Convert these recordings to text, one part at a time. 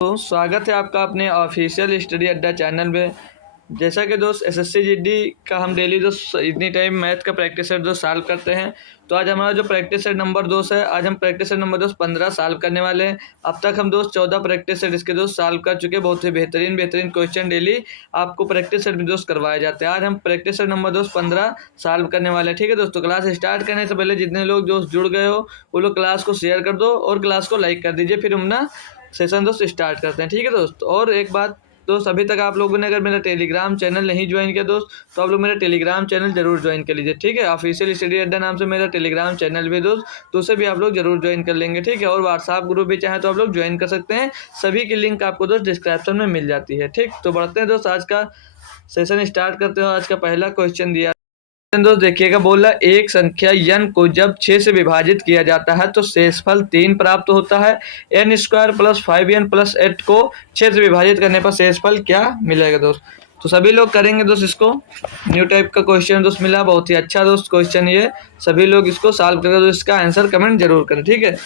तो स्वागत है आपका अपने ऑफिशियल स्टडी अड्डा चैनल में। जैसा कि दोस्त एसएससी जीडी का हम डेली दोस्त इतनी टाइम मैथ का प्रैक्टिस सेट दोस्त सॉल्व करते हैं। तो आज हमारा जो प्रैक्टिस सेट नंबर 2 है, आज हम प्रैक्टिस सेट नंबर 15 सॉल्व करने वाले हैं। अब तक हम दोस्त 14 प्रैक्टिस सेट इसके दोस्त सॉल्व कर चुके हैं। बहुत ही बेहतरीन क्वेश्चन डेली आपको प्रैक्टिस सेट में दोस्त करवाए जाते हैं। आज हम प्रैक्टिस सेट नंबर 15 सॉल्व करने वाले हैं। ठीक है दोस्तों, क्लास स्टार्ट करने से पहले जितने लोग दोस्त जुड़ गए हो वो लोग क्लास को शेयर कर दो और क्लास को लाइक कर दीजिए। फिर हम ना सेशन दोस्त स्टार्ट करते हैं। ठीक है दोस्त, और एक बात दोस्त, अभी तक आप लोगों ने अगर मेरा टेलीग्राम चैनल नहीं ज्वाइन किया दोस्त, तो आप लोग मेरा टेलीग्राम चैनल जरूर ज्वाइन कर लीजिए। ठीक है, ऑफिशियल स्टडी अड्डा नाम से मेरा टेलीग्राम चैनल भी दोस्त, तो उसे भी आप लोग जरूर ज्वाइन कर लेंगे। ठीक है, और व्हाट्सएप ग्रुप भी चाहे तो आप लोग ज्वाइन कर सकते हैं। सभी की लिंक आपको दोस्त डिस्क्रिप्शन में मिल जाती है। ठीक, तो बढ़ते हैं दोस्त, आज का सेशन स्टार्ट करते हैं। आज का पहला क्वेश्चन दिया दोस्त, देखिएगा, बोला एक संख्या n को जब 6 से विभाजित किया जाता है तो शेषफल 3 प्राप्त होता है। n² + 5n + 8 को 6 से विभाजित करने पर शेषफल क्या मिलेगा दोस्त। तो सभी लोग करेंगे दोस्त, इसको न्यू टाइप का क्वेश्चन दोस्त मिला, बहुत ही अच्छा दोस्त क्वेश्चन ये। सभी लोग इसको सॉल्व करके दोस्त इसका आंसर कमेंट जरूर करें। ठीक है,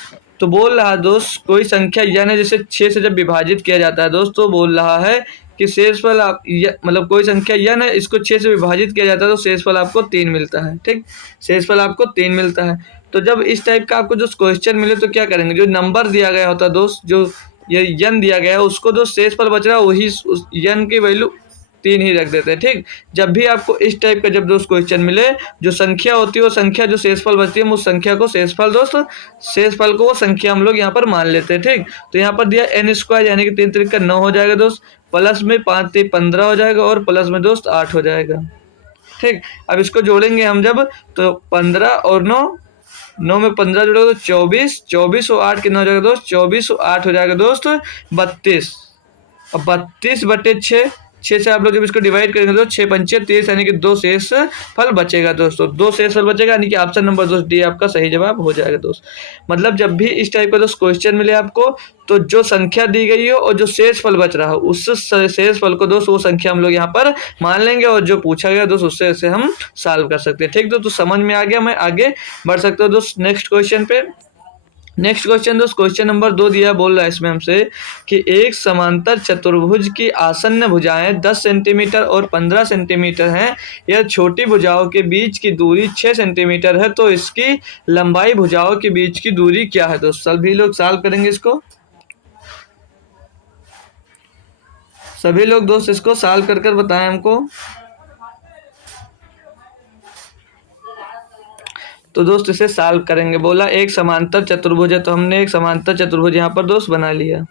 तो बोल रहा है दोस्त, कोई संख्या n है जिसे 6 से जब विभाजित किया जाता है दोस्त, तो बोल रहा है कि शेषफल आप मतलब कोई संख्या n है, इसको 6 से विभाजित किया जाता है तो शेषफल आपको 3 मिलता है। ठीक, शेषफल आपको 3 मिलता है। तो जब इस टाइप का आपको जो क्वेश्चन मिले तो क्या करेंगे, जो नंबर दिया गया होता है दोस्त, जो ये n दिया गया है उसको जो शेषफल बच रहा है वही उस n की वैल्यू 3 ही रख देते हैं। ठीक, जब भी आपको इस टाइप का जब दोस्त क्वेश्चन मिले, जो संख्या होती है वो संख्या जो शेषफल बचती है हम उस संख्या को शेषफल दोस्त, शेषफल को वो संख्या हम लोग यहाँ पर मान लेते हैं। ठीक, तो यहाँ पर दिया n² यानी कि 3 3 9 हो जाएगा दोस्त, प्लस में 5 3 15 हो जाएगा और प्लस में दोस्त 8 हो जाएगा। ठीक, अब इसको जोड़ेंगे हम जब, तो 15 और 9, 9 में 15 जोड़ेगा तो 24, 24 और 8 कितना हो जाएगा दोस्त, 24 और 8 हो जाएगा दोस्त 32। अब 32/6, 6 से आप लोग जब इसको डिवाइड करेंगे तो 6 पंचे 30 यानी कि 2 शेष फल बचेगा दोस्तों, 2 शेष फल बचेगा, यानी कि ऑप्शन नंबर दोस्त डी आपका सही जवाब हो जाएगा दोस्त। मतलब जब भी इस टाइप का दोस्त क्वेश्चन मिले आपको, तो जो संख्या दी गई हो और जो शेष फल बच रहा हो उस शेष फल को दोस्त वो संख्या हम लोग यहाँ पर मान लेंगे और जो पूछा गया दोस्त उससे हम सॉल्व कर सकते हैं। ठीक, तो समझ में आ गया, मैं आगे बढ़ सकता हूँ दोस्त नेक्स्ट क्वेश्चन पे। नेक्स्ट क्वेश्चन दोस्त, क्वेश्चन नंबर 2 दिया, बोल रहा है इसमें हमसे कि एक समांतर चतुर्भुज की आसन्न भुजाएं 10 सेंटीमीटर और 15 सेंटीमीटर हैं। यह छोटी भुजाओं के बीच की दूरी 6 सेंटीमीटर है, तो इसकी लंबाई भुजाओं के बीच की दूरी क्या है दोस्त। सभी लोग सॉल्व करेंगे इसको, सभी लोग दोस्त इसको सॉल्व कर बताएं हमको। तो दोस्त इसे सॉल्व करेंगे। बोला एक समांतर चतुर्भुज है, तो हमने एक समांतर चतुर्भुज यहाँ पर दोस्त बना लिया,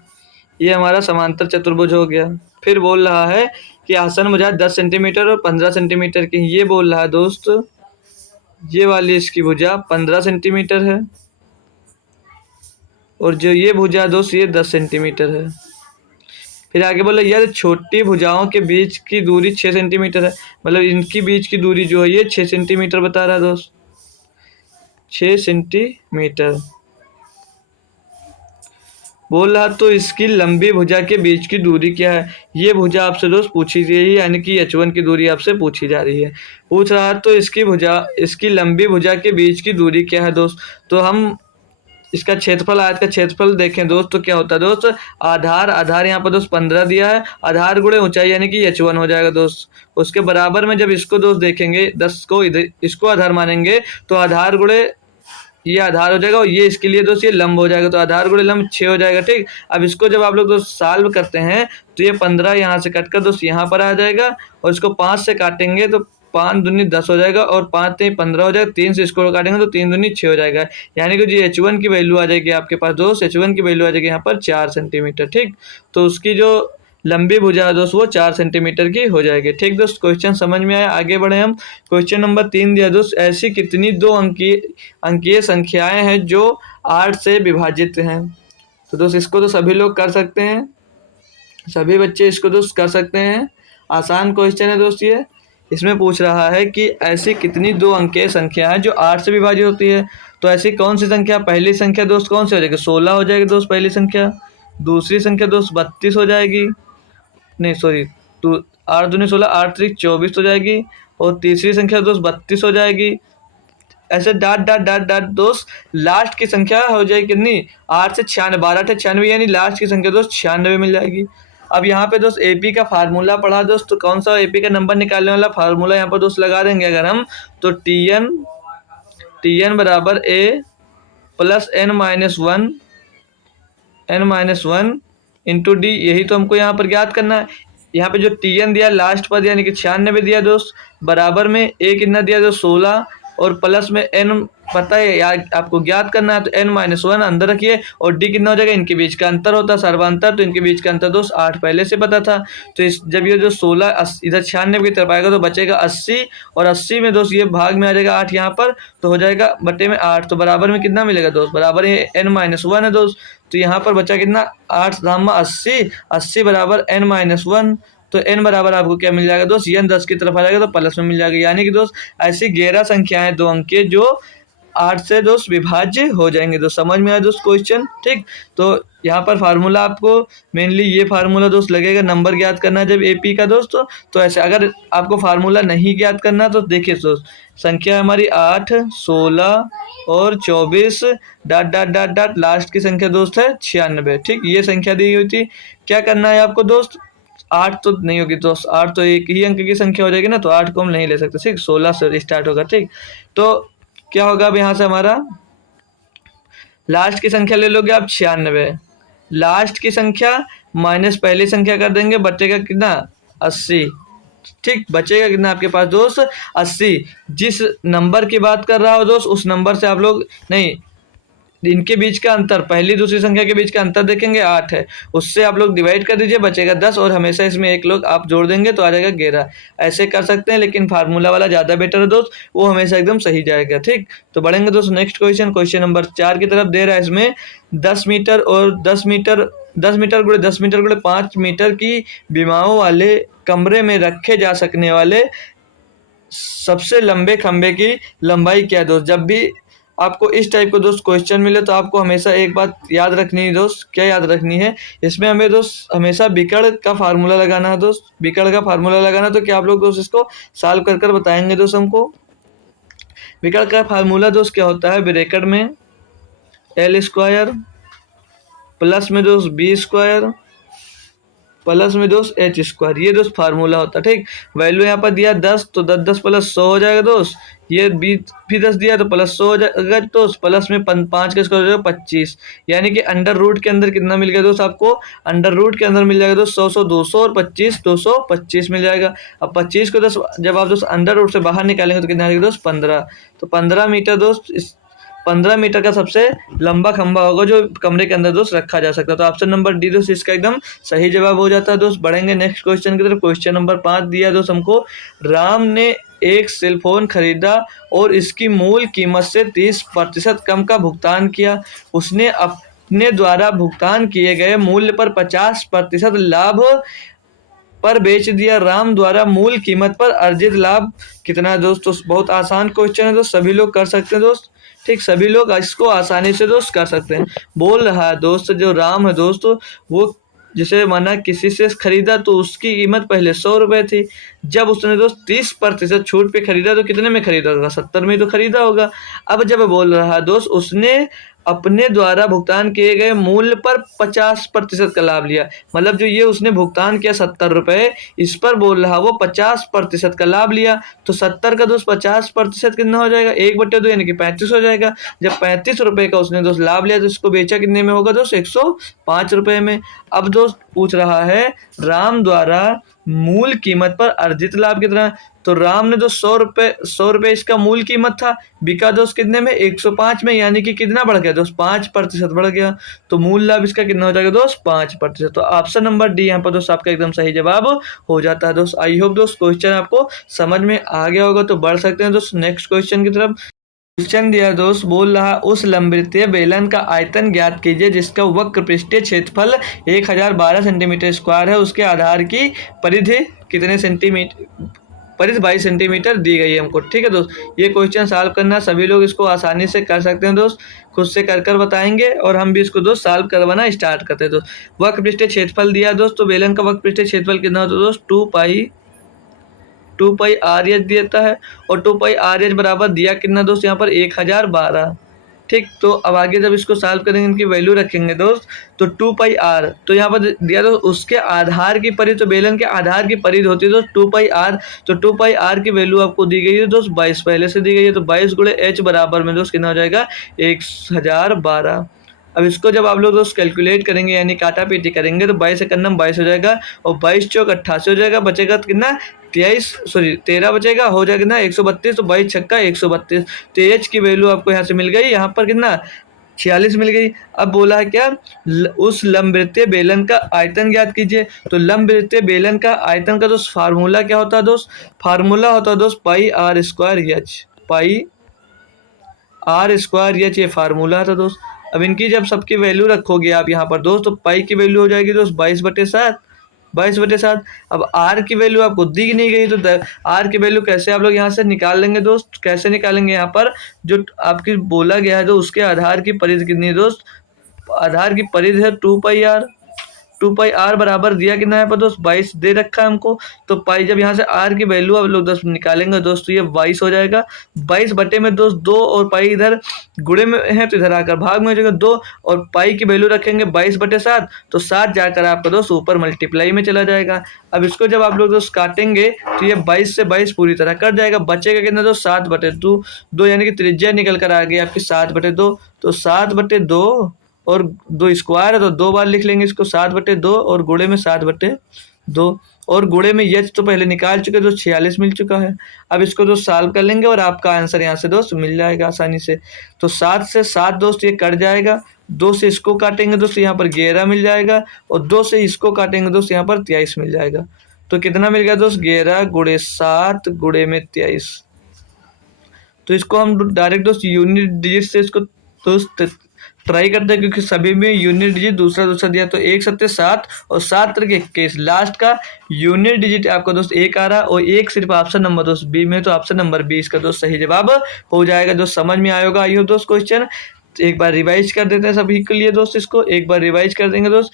ये हमारा समांतर चतुर्भुज हो गया। फिर बोल रहा है कि आसन्न भुजा 10 सेंटीमीटर और 15 सेंटीमीटर की, ये बोल रहा है दोस्त ये वाली इसकी भुजा 15 सेंटीमीटर है और जो ये भुजा दोस्त ये 10 सेंटीमीटर है। फिर आगे बोला यार छोटी भुजाओं के बीच की दूरी 6 सेंटीमीटर है, मतलब इनकी बीच की दूरी जो है ये 6 सेंटीमीटर बता रहा है दोस्त, 6 सेंटीमीटर बोल रहा। तो इसकी लंबी भुजा के बीच की दूरी क्या है, ये भुजा आपसे दोस्त पूछी जा रही है, यानी कि H1 की दूरी आपसे पूछी जा रही है, पूछ रहा है। तो इसकी लंबी भुजा के बीच की दूरी क्या है दोस्त। तो हम इसका क्षेत्रफल, आज का क्षेत्रफल देखें दोस्त, तो क्या होता है दोस्त, आधार यहाँ पर दोस्त 15 दिया है, आधार गुणे ऊंचाई यानी कि H1 हो जाएगा दोस्त। उसके बराबर में जब इसको दोस्त देखेंगे 10 को इधर इसको आधार मानेंगे तो आधार गुणे ये आधार हो जाएगा और ये इसके लिए दोस्त ये लंब हो जाएगा, तो आधार गुणे लंब 6 हो जाएगा। ठीक, अब इसको जब आप लोग दोस्त सॉल्व करते हैं तो ये 15 यहाँ से कटकर दोस्त यहाँ पर आ जाएगा और इसको 5 से काटेंगे तो 5 दूनी 10 हो जाएगा और 5 3 15 हो जाएगा, 3 से इसको काटेंगे तो 3 दूनी 6 हो जाएगा, यानी कि जो H1 की वैल्यू आ जाएगी आपके पास दोस्त, H1 की वैल्यू आ जाएगी यहाँ पर 4 सेंटीमीटर। ठीक, तो उसकी जो लंबी भुजा है दोस्त वो 4 सेंटीमीटर की हो जाएगी। ठीक दोस्त, क्वेश्चन समझ में आया, आगे बढ़े हम। क्वेश्चन नंबर 3 दिया दोस्त, ऐसी कितनी 2 अंकीय संख्याएं हैं जो 8 से विभाजित हैं। तो दोस्त इसको तो सभी लोग कर सकते हैं, सभी बच्चे इसको दोस्त कर सकते हैं, आसान क्वेश्चन है दोस्त ये। इसमें पूछ रहा है कि ऐसी कितनी 2 अंकीय संख्या है जो 8 से विभाजित होती है। तो ऐसी कौन सी संख्या, पहली संख्या दोस्त कौन सी हो जाएगी, 16 हो जाएगी दोस्त पहली संख्या, दूसरी संख्या दोस्त 32 हो जाएगी, नहीं सॉरी, तो 8 दूनी 16, 8 3 24 हो जाएगी और तीसरी संख्या दोस्त 32 हो जाएगी। ऐसे डॉट डॉट डॉट डॉट दोस्त लास्ट की संख्या हो जाएगी कितनी, 8 से 96, 12 से 96 यानी लास्ट की संख्या दोस्त 96 मिल जाएगी। अब यहाँ पे दोस्त एपी का फार्मूला पढ़ा दोस्त, तो कौन सा एपी का नंबर निकालने वाला फार्मूला यहाँ पर दोस्त लगा देंगे अगर हम, तो टी एन बराबर ए प्लस n-1 इंटू डी, यही तो हमको यहाँ पर ज्ञात करना है। यहाँ पे जो टी एन दिया लास्ट पर यानी कि 96 दिया दोस्त, बराबर में ए कितना दिया दोस्त 16, और प्लस में एन पता है यार आपको ज्ञात करना है, तो n-1 अंदर रखिए, और डी कितना हो जाएगा, इनके बीच का अंतर होता है सर्वांतर, तो इनके बीच का अंतर दोस्त 8 पहले से पता था। तो इस जब ये जो 16 इधर 96 की तरफ आएगा तो बचेगा 80, और 80 में दोस्त ये भाग में आ जाएगा 8 यहाँ पर, तो हो जाएगा बटे में 8, तो बराबर में कितना मिलेगा दोस्त, बराबर ये n-1 है दोस्त। तो यहाँ पर बचा कितना 8 धामा 80, 80 बराबर n-1, तो n बराबर आपको क्या मिल जाएगा दोस्त, ये 10 की तरफ आ जाएगा तो प्लस में मिल जाएगा। यानी कि दोस्त ऐसी 11 संख्याएं 2 अंक के जो 8 से दोस्त विभाज्य हो जाएंगे। दोस्त समझ में आया दोस्त क्वेश्चन, ठीक। तो यहाँ पर फार्मूला आपको मेनली ये फार्मूला दोस्त लगेगा, नंबर ज्ञात करना है जब एपी का दोस्त, तो ऐसे अगर आपको फार्मूला नहीं ज्ञात करना तो देखिए दोस्त, संख्या हमारी 8, 16 और 24 dot dot dot dot last की संख्या दोस्त है 96, ठीक। ये संख्या दी हुई थी, क्या करना है आपको दोस्त, 8 तो नहीं होगी दोस्त, 8 तो एक ही अंक की संख्या हो जाएगी ना, तो 8 को हम नहीं ले सकते, ठीक। 16 से स्टार्ट होगा, ठीक। तो क्या होगा अब यहाँ से हमारा लास्ट की संख्या ले लोगे आप 96, लास्ट की संख्या माइनस पहली संख्या कर देंगे, बचेगा कितना 80, ठीक। बचेगा कितना आपके पास दोस्त 80। जिस नंबर की बात कर रहा हो दोस्त उस नंबर से आप लोग नहीं, इनके बीच का अंतर, पहली दूसरी संख्या के बीच का अंतर देखेंगे 8 है, उससे आप लोग डिवाइड कर दीजिए, बचेगा 10, और हमेशा इसमें एक लोग आप जोड़ देंगे तो आ जाएगा 11। ऐसे कर सकते हैं, लेकिन फार्मूला वाला ज़्यादा बेटर है दोस्त, वो हमेशा एकदम सही जाएगा, ठीक। तो बढ़ेंगे दोस्त नेक्स्ट क्वेश्चन नंबर 4 की तरफ। दे रहा है इसमें 10 मीटर और 10 मीटर 10 मीटर गुणे 10 मीटर गुणे 5 मीटर की विमाओं वाले कमरे में रखे जा सकने वाले सबसे लंबे खंभे की लंबाई क्या है दोस्त। जब भी आपको इस टाइप को दोस्त क्वेश्चन मिले तो आपको हमेशा एक बात याद रखनी है दोस्त, क्या याद रखनी है, इसमें हमें दोस्त हमेशा विकर्ण का फार्मूला लगाना है दोस्त, विकर्ण का फार्मूला लगाना। तो क्या आप लोग दोस्त इसको सॉल्व कर कर बताएंगे दोस्त हमको। विकर्ण का फार्मूला दोस्त क्या होता है, ब्रैकेट में एल स्क्वायर प्लस में दोस्त बी स्क्वायर प्लस में दोस्त एच स्क्वायर, ये दोस्त फार्मूला होता है, ठीक। वैल्यू यहाँ पर दिया 10, तो 10 10 प्लस 100 हो जाएगा दोस्त, ये बी भी 10 दिया तो प्लस 100 हो जाएगा दोस्त, प्लस में 5 का स्क्वायर हो जाएगा 25, यानी कि अंडर रूट के अंदर कितना मिल गया दोस्त आपको, अंडर रूट के अंदर मिल जाएगा दोस्त 100 100 200 और 25 225 मिल जाएगा। अब 25 को दोस्त जब आप दोस्त अंडर रूट से बाहर निकालेंगे तो कितना आएगा दोस्त 15, तो 15 मीटर दोस्त, इस 15 मीटर का सबसे लंबा खंभा होगा जो कमरे के अंदर दोस्त रखा जा सकता है। तो ऑप्शन नंबर डी दोस्त इसका एकदम सही जवाब हो जाता है दोस्त। बढ़ेंगे नेक्स्ट क्वेश्चन की तरफ। क्वेश्चन नंबर 5 दिया दोस्त हमको, राम ने एक सेलफोन खरीदा और इसकी मूल कीमत से 30% कम का भुगतान किया। उसने अपने द्वारा भुगतान किए गए मूल्य पर 50% लाभ पर बेच दिया। राम द्वारा मूल कीमत पर अर्जित लाभ कितना है दोस्त। तो बहुत आसान क्वेश्चन है दोस्त, सभी लोग कर सकते हैं दोस्त, ठीक। सभी लोग इसको आसानी से दोस्त कर सकते हैं। बोल रहा है दोस्त जो राम है दोस्त, वो जिसे माना किसी से खरीदा तो उसकी कीमत पहले 100 रुपये थी, जब उसने दोस्त 30% छूट पे खरीदा तो कितने में खरीदा होगा, 70 में तो खरीदा होगा। अब जब बोल रहा है दोस्त उसने अपने द्वारा भुगतान किए गए मूल्य पर 50% का लाभ लिया, मतलब जो ये उसने भुगतान किया 70 रुपये, इस पर बोल रहा वो 50% का लाभ लिया। तो 70 का दोस्त 50% कितना हो जाएगा, 1/2 यानी कि 35 हो जाएगा। जब 35 रुपये का उसने दोस्त लाभ लिया तो इसको बेचा कितने में होगा दोस्त, 105 रुपये में। अब दोस्त पूछ रहा है राम द्वारा मूल कीमत पर अर्जित लाभ कितना, तो राम ने दोस्त 100 रुपये इसका मूल कीमत था, बिका दोस्त कितने में 105 में, यानी कि कितना बढ़ गया दोस्त 5% बढ़ गया। तो मूल लाभ इसका कितना हो जाएगा दोस्त 5%। तो ऑप्शन नंबर डी यहाँ पर दोस्त आपका एकदम सही जवाब हो जाता है दोस्त। आई होप दोस्त क्वेश्चन आपको समझ में आ गया होगा। तो बढ़ सकते हैं दोस्त नेक्स्ट क्वेश्चन की तरफ। क्वेश्चन दिया दोस्त, बोल रहा उस लंबवृत्तीय बेलन का आयतन ज्ञात कीजिए जिसका वक्र पृष्ठीय क्षेत्रफल 1012 सेंटीमीटर स्क्वायर है, उसके आधार की परिधि कितने सेंटीमीटर, परिधि 22 सेंटीमीटर दी गई है हमको, ठीक है दोस्त। ये क्वेश्चन सॉल्व करना सभी लोग इसको आसानी से कर सकते हैं दोस्त, खुद से कर कर बताएंगे और हम भी इसको दोस्त सॉल्व करवाना स्टार्ट करते हैं दोस्त। वक्र पृष्ठीय क्षेत्रफल दिया दोस्त, तो बेलन का वक्र पृष्ठीय क्षेत्रफल कितना होता है दोस्त 2 पाई टू पाई आर एच देता है, और टू पाई आर एच बराबर दिया कितना दोस्त यहाँ पर 1012। ठीक, तो अब आगे जब इसको सॉल्व करेंगे, इनकी वैल्यू रखेंगे दोस्त, तो टू पाई आर तो यहाँ पर दिया तो उसके आधार की परिधि, तो बेलन के आधार की परिधि होती है दोस्त टू पाई आर। तो टू पाई आर की वैल्यू आपको दी गई है दोस्त 22 पहले से दी गई है, तो 22 गुणे एच बराबर में दोस्त कितना हो जाएगा 1012। अब इसको जब आप लोग दोस्त कैलकुलेट करेंगे यानी काटा पीटी करेंगे तो 22 एक नम 22 हो जाएगा, और 22 चौक 88 हो जाएगा, बचेगा तो कितना 13 बचेगा, हो जाएगा कितना 132, तो 22 छक्का 132। तो एच की वैल्यू आपको यहाँ से मिल गई, यहाँ पर कितना 46 मिल गई। अब बोला है क्या, उस लंबवृत्तीय बेलन का आयतन ज्ञात कीजिए। तो लंबवृत्तीय बेलन का आयतन का दोस्त फार्मूला क्या होता है दोस्त, फार्मूला होता है दोस्त pi r square h, pi r square h, ये फार्मूला था दोस्त। अब इनकी जब सबकी वैल्यू रखोगे आप यहाँ पर दोस्त, तो पाई की वैल्यू हो जाएगी दोस्त 22/7, 22/7। अब आर की वैल्यू आपको दी नहीं गई, तो आर की वैल्यू कैसे आप लोग यहाँ से निकाल लेंगे दोस्त, कैसे निकालेंगे, यहाँ पर जो आपकी बोला गया है, जो उसके आधार की परिधि कितनी है दोस्त, आधार की परिधि है two pi r. Two pi r बराबर दिया कितना है पर दोस्त 22 दे रखा है हमको, तो पाई जब यहाँ से आर की वैल्यू आप लोग 10 निकालेंगे दोस्त, तो ये 22 हो जाएगा। 22 बटे में दोस्त 2, और पाई इधर गुणे में है तो इधर आकर भाग में हो जाएगा 2, और पाई की वैल्यू रखेंगे 22/7, तो 7 जाकर आपका दोस्त ऊपर मल्टीप्लाई में चला जाएगा। अब इसको जब आप लोग दोस्त काटेंगे तो ये 22 से 22 पूरी तरह कट जाएगा, बचेगा कितना दोस्त 7/2, यानी कि त्रिज्या निकल कर आ गई आपकी 7/2, तो 7/2 और 2 स्क्वायर है तो 2 बार लिख लेंगे इसको 7/2, और गुणे में 7/2, और गुणे में एच तो पहले निकाल चुके तो 46 मिल चुका है। अब इसको दोस्त सॉल्व कर लेंगे और आपका आंसर यहाँ से दोस्त मिल जाएगा आसानी से। तो 7 से 7 दोस्त ये कट जाएगा, 2 से इसको काटेंगे दोस्त यहाँ पर 11 मिल जाएगा, और 2 से इसको काटेंगे दोस्त यहाँ पर 23 मिल जाएगा। तो कितना मिल गया दोस्त 11 गुणे 7 गुणे में 23। तो इसको हम डायरेक्ट दोस्त यूनिट डिजिट से इसको दोस्त ट्राई करते हैं, क्योंकि सभी में यूनिट डिजिट दूसरा दूसरा दिया, तो 1 7 7 और 7 तरह के 21, लास्ट का यूनिट डिजिट आपका दोस्त 1 आ रहा, और 1 सिर्फ ऑप्शन नंबर दोस्त बी में, तो ऑप्शन नंबर 20 का दोस्त सही जवाब हो जाएगा। दोस्त समझ में आएगा होगा आई होप दोस्त क्वेश्चन। एक बार रिवाइज कर देते हैं सभी के लिए दोस्त, इसको एक बार रिवाइज कर देंगे दोस्त।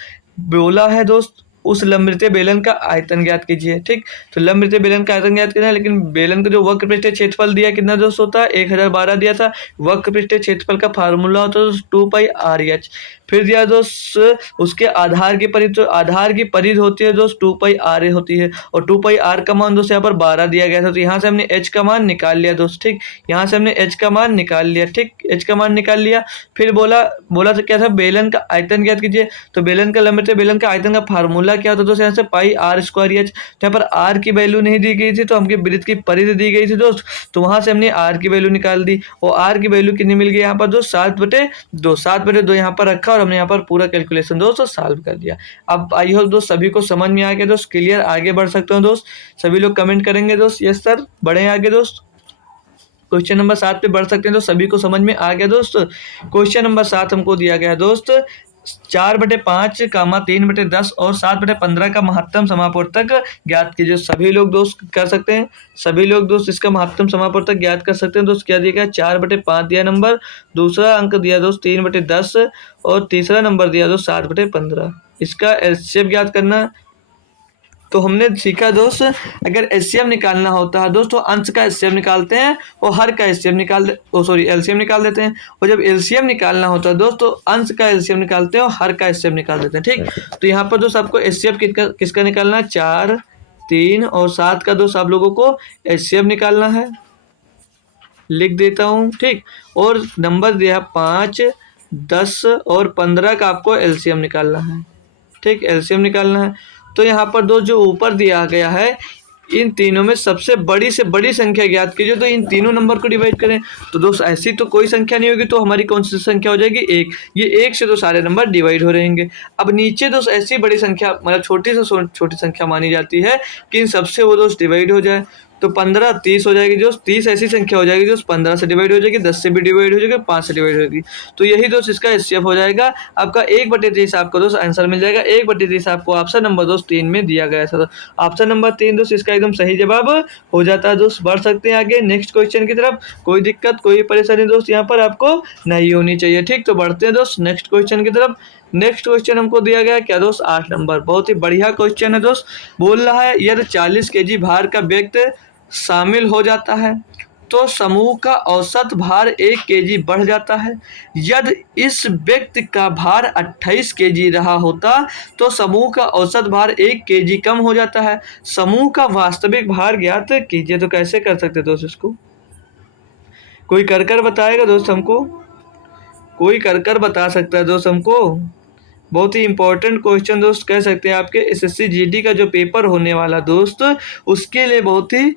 बोला है दोस्त उस लंबवृत्तीय बेलन का आयतन ज्ञात कीजिए, ठीक, तो लंबवृत्तीय बेलन का आयतन ज्ञात करना है, लेकिन बेलन का जो वक्र पृष्ठीय क्षेत्रफल दिया कितना दोस्त होता है 1012 दिया था। वक्र पृष्ठीय क्षेत्रफल का फार्मूला होता है टू पाई आर एच। फिर दिया दोस्त उसके आधार की परिधि, तो आधार की परिधि होती है दोस्त टू पाई आर ए होती है, और टू पाई आर का मान दोस्त यहाँ पर 12 दिया गया था, तो यहाँ से हमने एच का मान निकाल लिया दोस्त, ठीक, यहाँ से हमने एच का मान निकाल लिया, ठीक, एच का मान निकाल लिया। फिर बोला तो क्या था बेलन का आयतन ज्ञात कीजिए, तो बेलन का लंबवृत्तीय बेलन का आयतन का फार्मूला क्या होता है दोस्त, यहाँ से पाई आर स्क्वायर एच। यहाँ पर आर की वैल्यू नहीं दी गई थी, तो हमकी वृत्त की परिधि दी गई थी दोस्त, तो वहां से हमने आर की वैल्यू निकाल दी, और आर की वैल्यू कितनी मिल गई यहाँ पर दोस्त 7/2, 7/2 यहाँ पर रखा, और हमने यहाँ पर पूरा कैलकुलेशन दोस्त सॉल्व कर दिया। अब आई होप दोस्त सभी को समझ में आ गया दोस्त, क्लियर, आगे बढ़ सकते हो दोस्त। सभी लोग कमेंट करेंगे दोस्त यस सर, बढ़े आगे दोस्त। क्वेश्चन नंबर 7 पे बढ़ सकते हैं, तो सभी को समझ में आ गया दोस्त। क्वेश्चन नंबर 7 हमको दिया गया है दोस्त 4/5, 3/10 और 7/15 का महत्तम समापवर्तक ज्ञात कीजिए। सभी लोग दोस्त कर सकते हैं, सभी लोग दोस्त इसका महत्तम समापवर्तक ज्ञात कर सकते हैं दोस्त। क्या दिया गया 4/5 दिया नंबर, दूसरा अंक दिया दोस्त 3/10, और तीसरा नंबर दिया दोस्त 7/15। इसका एलसीएम ज्ञात करना, तो हमने सीखा दोस्त अगर एलसीएम निकालना होता है दोस्त तो अंश का एलसीएम निकालते हैं और हर का एलसीएम एलसीएम निकाल देते हैं, और जब एलसीएम निकालना होता है दोस्त तो अंश का एलसीएम निकालते हैं और हर का एलसीएम निकाल देते हैं, ठीक। तो यहाँ पर दोस्त आपको एलसीएम किसका निकालना है 4, 3 और 7 का दोस्त आप लोगों को एलसीएम निकालना है, लिख देता हूँ, ठीक। और नंबर दिया 5, 10 और 15 का आपको एलसीएम निकालना है, ठीक, एलसीएम निकालना है। तो यहाँ पर दोस्त जो ऊपर दिया गया है इन तीनों में सबसे बड़ी से बड़ी संख्या ज्ञात कीजिए, तो इन तीनों नंबर को डिवाइड करें, तो दोस्त ऐसी तो कोई संख्या नहीं होगी, तो हमारी कौन सी संख्या हो जाएगी 1, ये 1 से तो सारे नंबर डिवाइड हो रहेंगे। अब नीचे दोस्त ऐसी बड़ी संख्या मतलब छोटी से छोटी संख्या मानी जाती है कि इन सबसे वो दोस्त डिवाइड हो जाए, तो 15 30 हो जाएगी दोस्त, 30 ऐसी संख्या हो जाएगी दोस्त 15 से डिवाइड हो जाएगी, 10 से भी डिवाइड हो जाएगी, 5 से डिवाइड हो जाएगी, तो यही दोस्त इसका एचसीएफ हो जाएगा आपका 1/30 आपको दोस्त आंसर मिल जाएगा। 1/30 आपको ऑप्शन नंबर दोस्त 3 में दिया गया था, ऑप्शन नंबर 3 दोस्त इसका एकदम सही जवाब हो जाता है दोस्त। बढ़ सकते हैं आगे नेक्स्ट क्वेश्चन की तरफ, कोई दिक्कत कोई परेशानी दोस्त यहाँ पर आपको नहीं होनी चाहिए, ठीक। तो बढ़ते हैं दोस्त नेक्स्ट क्वेश्चन की तरफ। नेक्स्ट क्वेश्चन हमको दिया गया क्या दोस्त 8 नंबर, बहुत ही बढ़िया क्वेश्चन है दोस्त। बोल रहा है यदि 40 kg भार का व्यक्ति शामिल हो जाता है तो समूह का औसत भार 1 केजी बढ़ जाता है। यदि इस व्यक्ति का भार 28 केजी रहा होता तो समूह का औसत भार 1 केजी कम हो जाता है। समूह का वास्तविक भार ज्ञात कीजिए। तो कैसे कर सकते दोस्त इसको? कोई कर बताएगा दोस्त हमको? कोई कर बता सकता है दोस्त हमको? बहुत ही इंपॉर्टेंट क्वेश्चन दोस्त कह सकते हैं, आपके एसएससी जीडी का जो पेपर होने वाला दोस्त, उसके लिए बहुत ही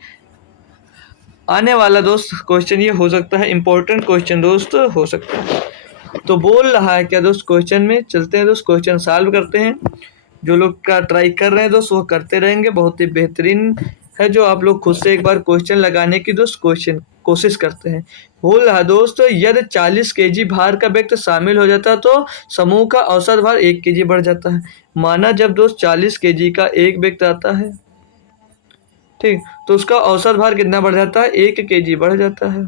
आने वाला दोस्त क्वेश्चन ये हो सकता है, इंपॉर्टेंट क्वेश्चन दोस्त हो सकता है। तो बोल रहा है क्या दोस्त, क्वेश्चन में चलते हैं दोस्त, क्वेश्चन सॉल्व करते हैं। जो लोग का ट्राई कर रहे हैं दोस्त वो करते रहेंगे, बहुत ही बेहतरीन है जो आप लोग खुद से एक बार क्वेश्चन लगाने की दोस्त कोशिश करते हैं। बोल रहा दोस्त, यदि 40 केजी भार का व्यक्ति शामिल हो जाता है तो समूह का औसत भार 1 केजी बढ़ जाता है। माना जब दोस्त 40 केजी का एक व्यक्ति आता है, ठीक, तो उसका औसत भार कितना बढ़ जाता है? 1 केजी बढ़ जाता है।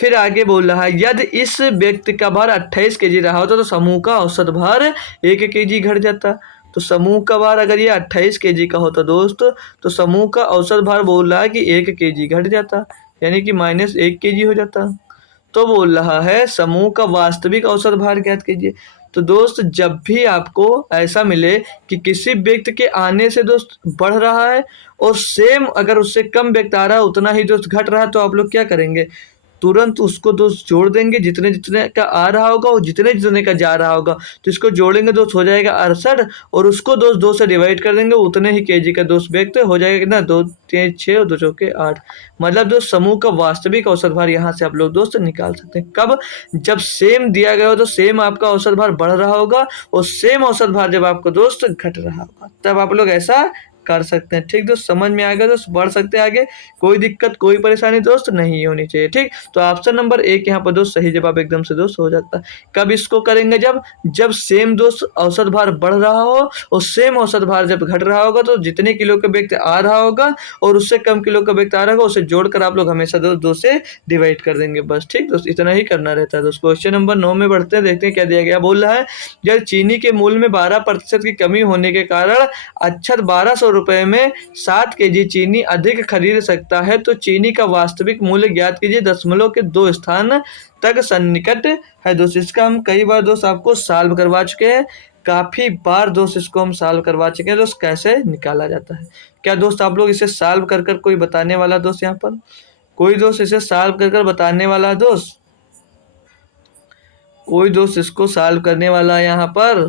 फिर आगे बोल रहा है, यदि इस व्यक्ति का भार 28 केजी रहा होता तो समूह का औसत भार 1 केजी घट जाता। तो समूह का भार अगर ये 28 केजी का होता दोस्त, तो समूह का औसत भार बोल रहा है कि 1 केजी घट जाता, यानी कि -1 केजी हो जाता। तो बोल रहा है समूह का वास्तविक औसत भार ज्ञात कीजिए। तो दोस्त जब भी आपको ऐसा मिले कि किसी व्यक्ति के आने से दोस्त बढ़ रहा है और सेम अगर उससे कम व्यक्ति आ रहा है उतना ही दोस्त घट रहा है, तो आप लोग क्या करेंगे? तुरंत उसको दोस्त जोड़ देंगे, जितने जितने का आ रहा होगा और जितने जितने का जा रहा होगा, तो इसको जोड़ेंगे दोस्त हो जाएगा 68, और उसको दोस्त 2 से डिवाइड कर देंगे, उतने ही केजी का दोस्त व्यक्ति हो जाएगा कितना? 2 3 6 और 2 चौके 8। मतलब दोस्त समूह का वास्तविक औसत भार यहाँ से आप लोग दोस्त निकाल सकते हैं। कब? जब सेम दिया गया हो तो सेम आपका औसत भार बढ़ रहा होगा, और सेम औसत भार जब आपको दोस्त घट रहा होगा, तब आप लोग ऐसा कर सकते हैं। ठीक दोस्त, समझ में आ गया दोस्त? बढ़ सकते हैं आगे, कोई दिक्कत कोई परेशानी दोस्त नहीं होनी चाहिए। ठीक, तो ऑप्शन नंबर 1 यहाँ पर दोस्त सही जवाब एकदम से दोस्त हो जाता है। कब इसको करेंगे? जब सेम दोस्त औसत भार बढ़ रहा हो और सेम औसत भार जब घट रहा होगा, तो जितने किलो का व्यक्ति आ रहा होगा और उससे कम किलो का व्यक्ति आ रहा होगा, उसे जोड़कर आप लोग हमेशा दोस्त 2 से डिवाइड कर देंगे, बस। ठीक दोस्त, इतना ही करना रहता है दोस्त। क्वेश्चन नंबर 9 में बढ़ते हैं, देखते हैं क्या दिया गया। बोल रहा है, जब चीनी के मूल्य में 12% की कमी होने के कारण अक्षत 1200 रुपए में 7 केजी चीनी अधिक खरीद सकता है, तो चीनी का वास्तविक मूल्य ज्ञात कीजिए। दशमलव के 2 स्थान तक सन्निकट है दोस्त। इसका हम कई बार दोस्त आपको सॉल्व करवा चुके हैं, काफी बार दोस्त इसको हम सॉल्व करवा चुके हैं दोस्त, कैसे निकाला जाता है। क्या दोस्त आप लोग इसे सॉल्व कर कर कोई बताने वाला दोस्त यहाँ पर? कोई दोस्त इसे सॉल्व कर कर बताने वाला दोस्त? कोई दोस्त इसको सॉल्व करने वाला है यहाँ पर?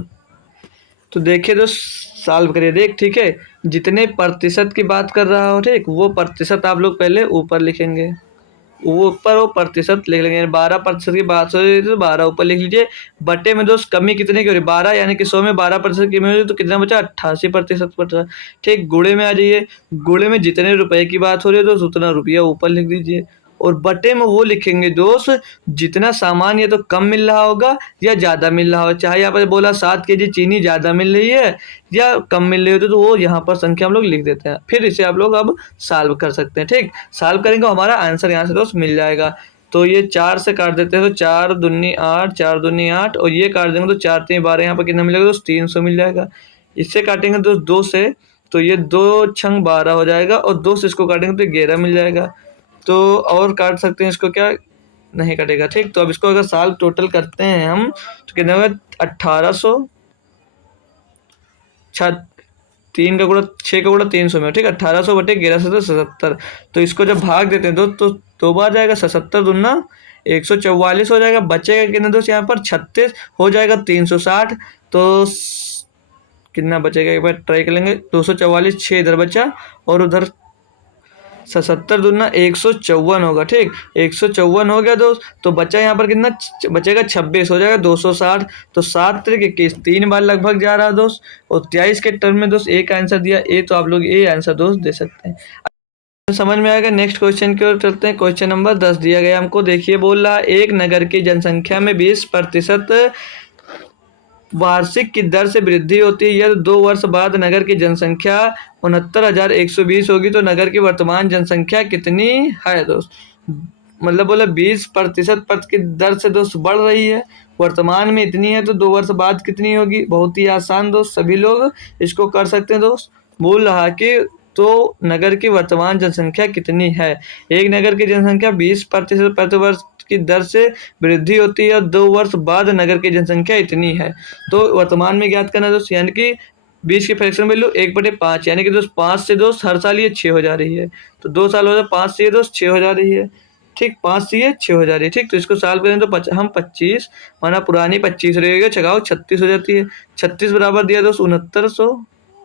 तो देखिए दोस्त, सॉल्व करिए देख, ठीक है। जितने प्रतिशत की बात कर रहा हो, ठीक, वो प्रतिशत आप लोग पहले ऊपर लिखेंगे, वो ऊपर वो प्रतिशत लिख लेंगे। 12% की बात हो रही है तो 12 ऊपर लिख लीजिए। बटे में दोस्त कमी कितने की हो रही है? 12, यानी कि 100 में 12% की कमी हो रही है तो कितना बचा? 88% बचा। ठीक, गुणे में आ जाइए। गुणे में जितने रुपए की बात हो रही है दोस्त उतना रुपया ऊपर लिख दीजिए, और बटे में वो लिखेंगे दोस्त जितना सामान या तो कम मिल रहा होगा या ज़्यादा मिल रहा हो। चाहे यहाँ पर बोला 7 केजी चीनी ज़्यादा मिल रही है या कम मिल रही होती, तो वो यहाँ पर संख्या हम लोग लिख देते हैं। फिर इसे आप लोग अब सॉल्व कर सकते हैं। ठीक, सॉल्व करेंगे हमारा आंसर यहाँ से दोस्त मिल जाएगा। तो ये 4 से काट देते हैं, तो 4 दूनी 8, 4 दूनी 8, और ये काट देंगे तो 4 3 12, यहाँ पर कितना मिलेगा दोस्त? 300 मिल जाएगा। इससे काटेंगे दोस्त 2 से, तो ये 2 छंग 12 हो जाएगा, और 2 से इसको काटेंगे तो 11 मिल जाएगा। तो और काट सकते हैं इसको, क्या नहीं कटेगा। ठीक, तो अब इसको अगर साल टोटल करते हैं हम तो कितना होगा? 1800, 3 का गुणा 6 का गुणा 300 में, ठीक, 1800 बटे 1177। तो इसको जब भाग देते हैं दोस्त तो 2 बार जाएगा, 77 दूना 144 हो जाएगा। बचेगा कितना दोस्त? यहाँ पर 36 हो जाएगा 360, तो कितना बचेगा एक बार ट्राई कर लेंगे। 244, 6 इधर बचा और उधर 77 दूना 154 होगा। ठीक, 154 हो गया दोस्त, तो बचा यहाँ पर कितना बचेगा? 26 हो जाएगा 260। तो 7 तरीके के 3 बार लगभग जा रहा है दोस्त, और 23 के टर्म में दोस्त एक आंसर दिया ए, तो आप लोग ए आंसर दोस्त दे सकते हैं। समझ में आएगा। नेक्स्ट क्वेश्चन की ओर चलते हैं। क्वेश्चन नंबर 10 दिया गया हमको, देखिए बोल रहा है, एक नगर की जनसंख्या में 20% वार्षिक की दर से वृद्धि होती है। यदि 2 वर्ष बाद नगर की जनसंख्या 69,120 होगी तो नगर की वर्तमान जनसंख्या कितनी है दोस्त? मतलब बोला 20% की दर से दोस्त बढ़ रही है, वर्तमान में इतनी है, तो 2 वर्ष बाद कितनी होगी? बहुत ही आसान दोस्त, सभी लोग इसको कर सकते हैं दोस्त। बोल रहा कि तो नगर की वर्तमान जनसंख्या कितनी है। एक नगर की जनसंख्या 20% प्रतिवर्ष की दर से वृद्धि होती है और 2 वर्ष बाद नगर की जनसंख्या इतनी है। तो वर्तमान में ज्ञात करना दोस्त, यानी कि 20 की फ्रैक्शन वैल्यू 1/5, यानी कि दोस्त 5 से दोस्त हर साल ये 6 हो जा रही है। तो 2 साल हो जाए, 5 से ये दोस्त 6 हो जा रही है। ठीक, 5 से ये 6 हो जा रही है। ठीक, तो इसको सॉल्व करें तो हम 25 माना पुरानी 25 रहेगा, छगाओ 36 हो जाती है। 36 बराबर दिया दोस्त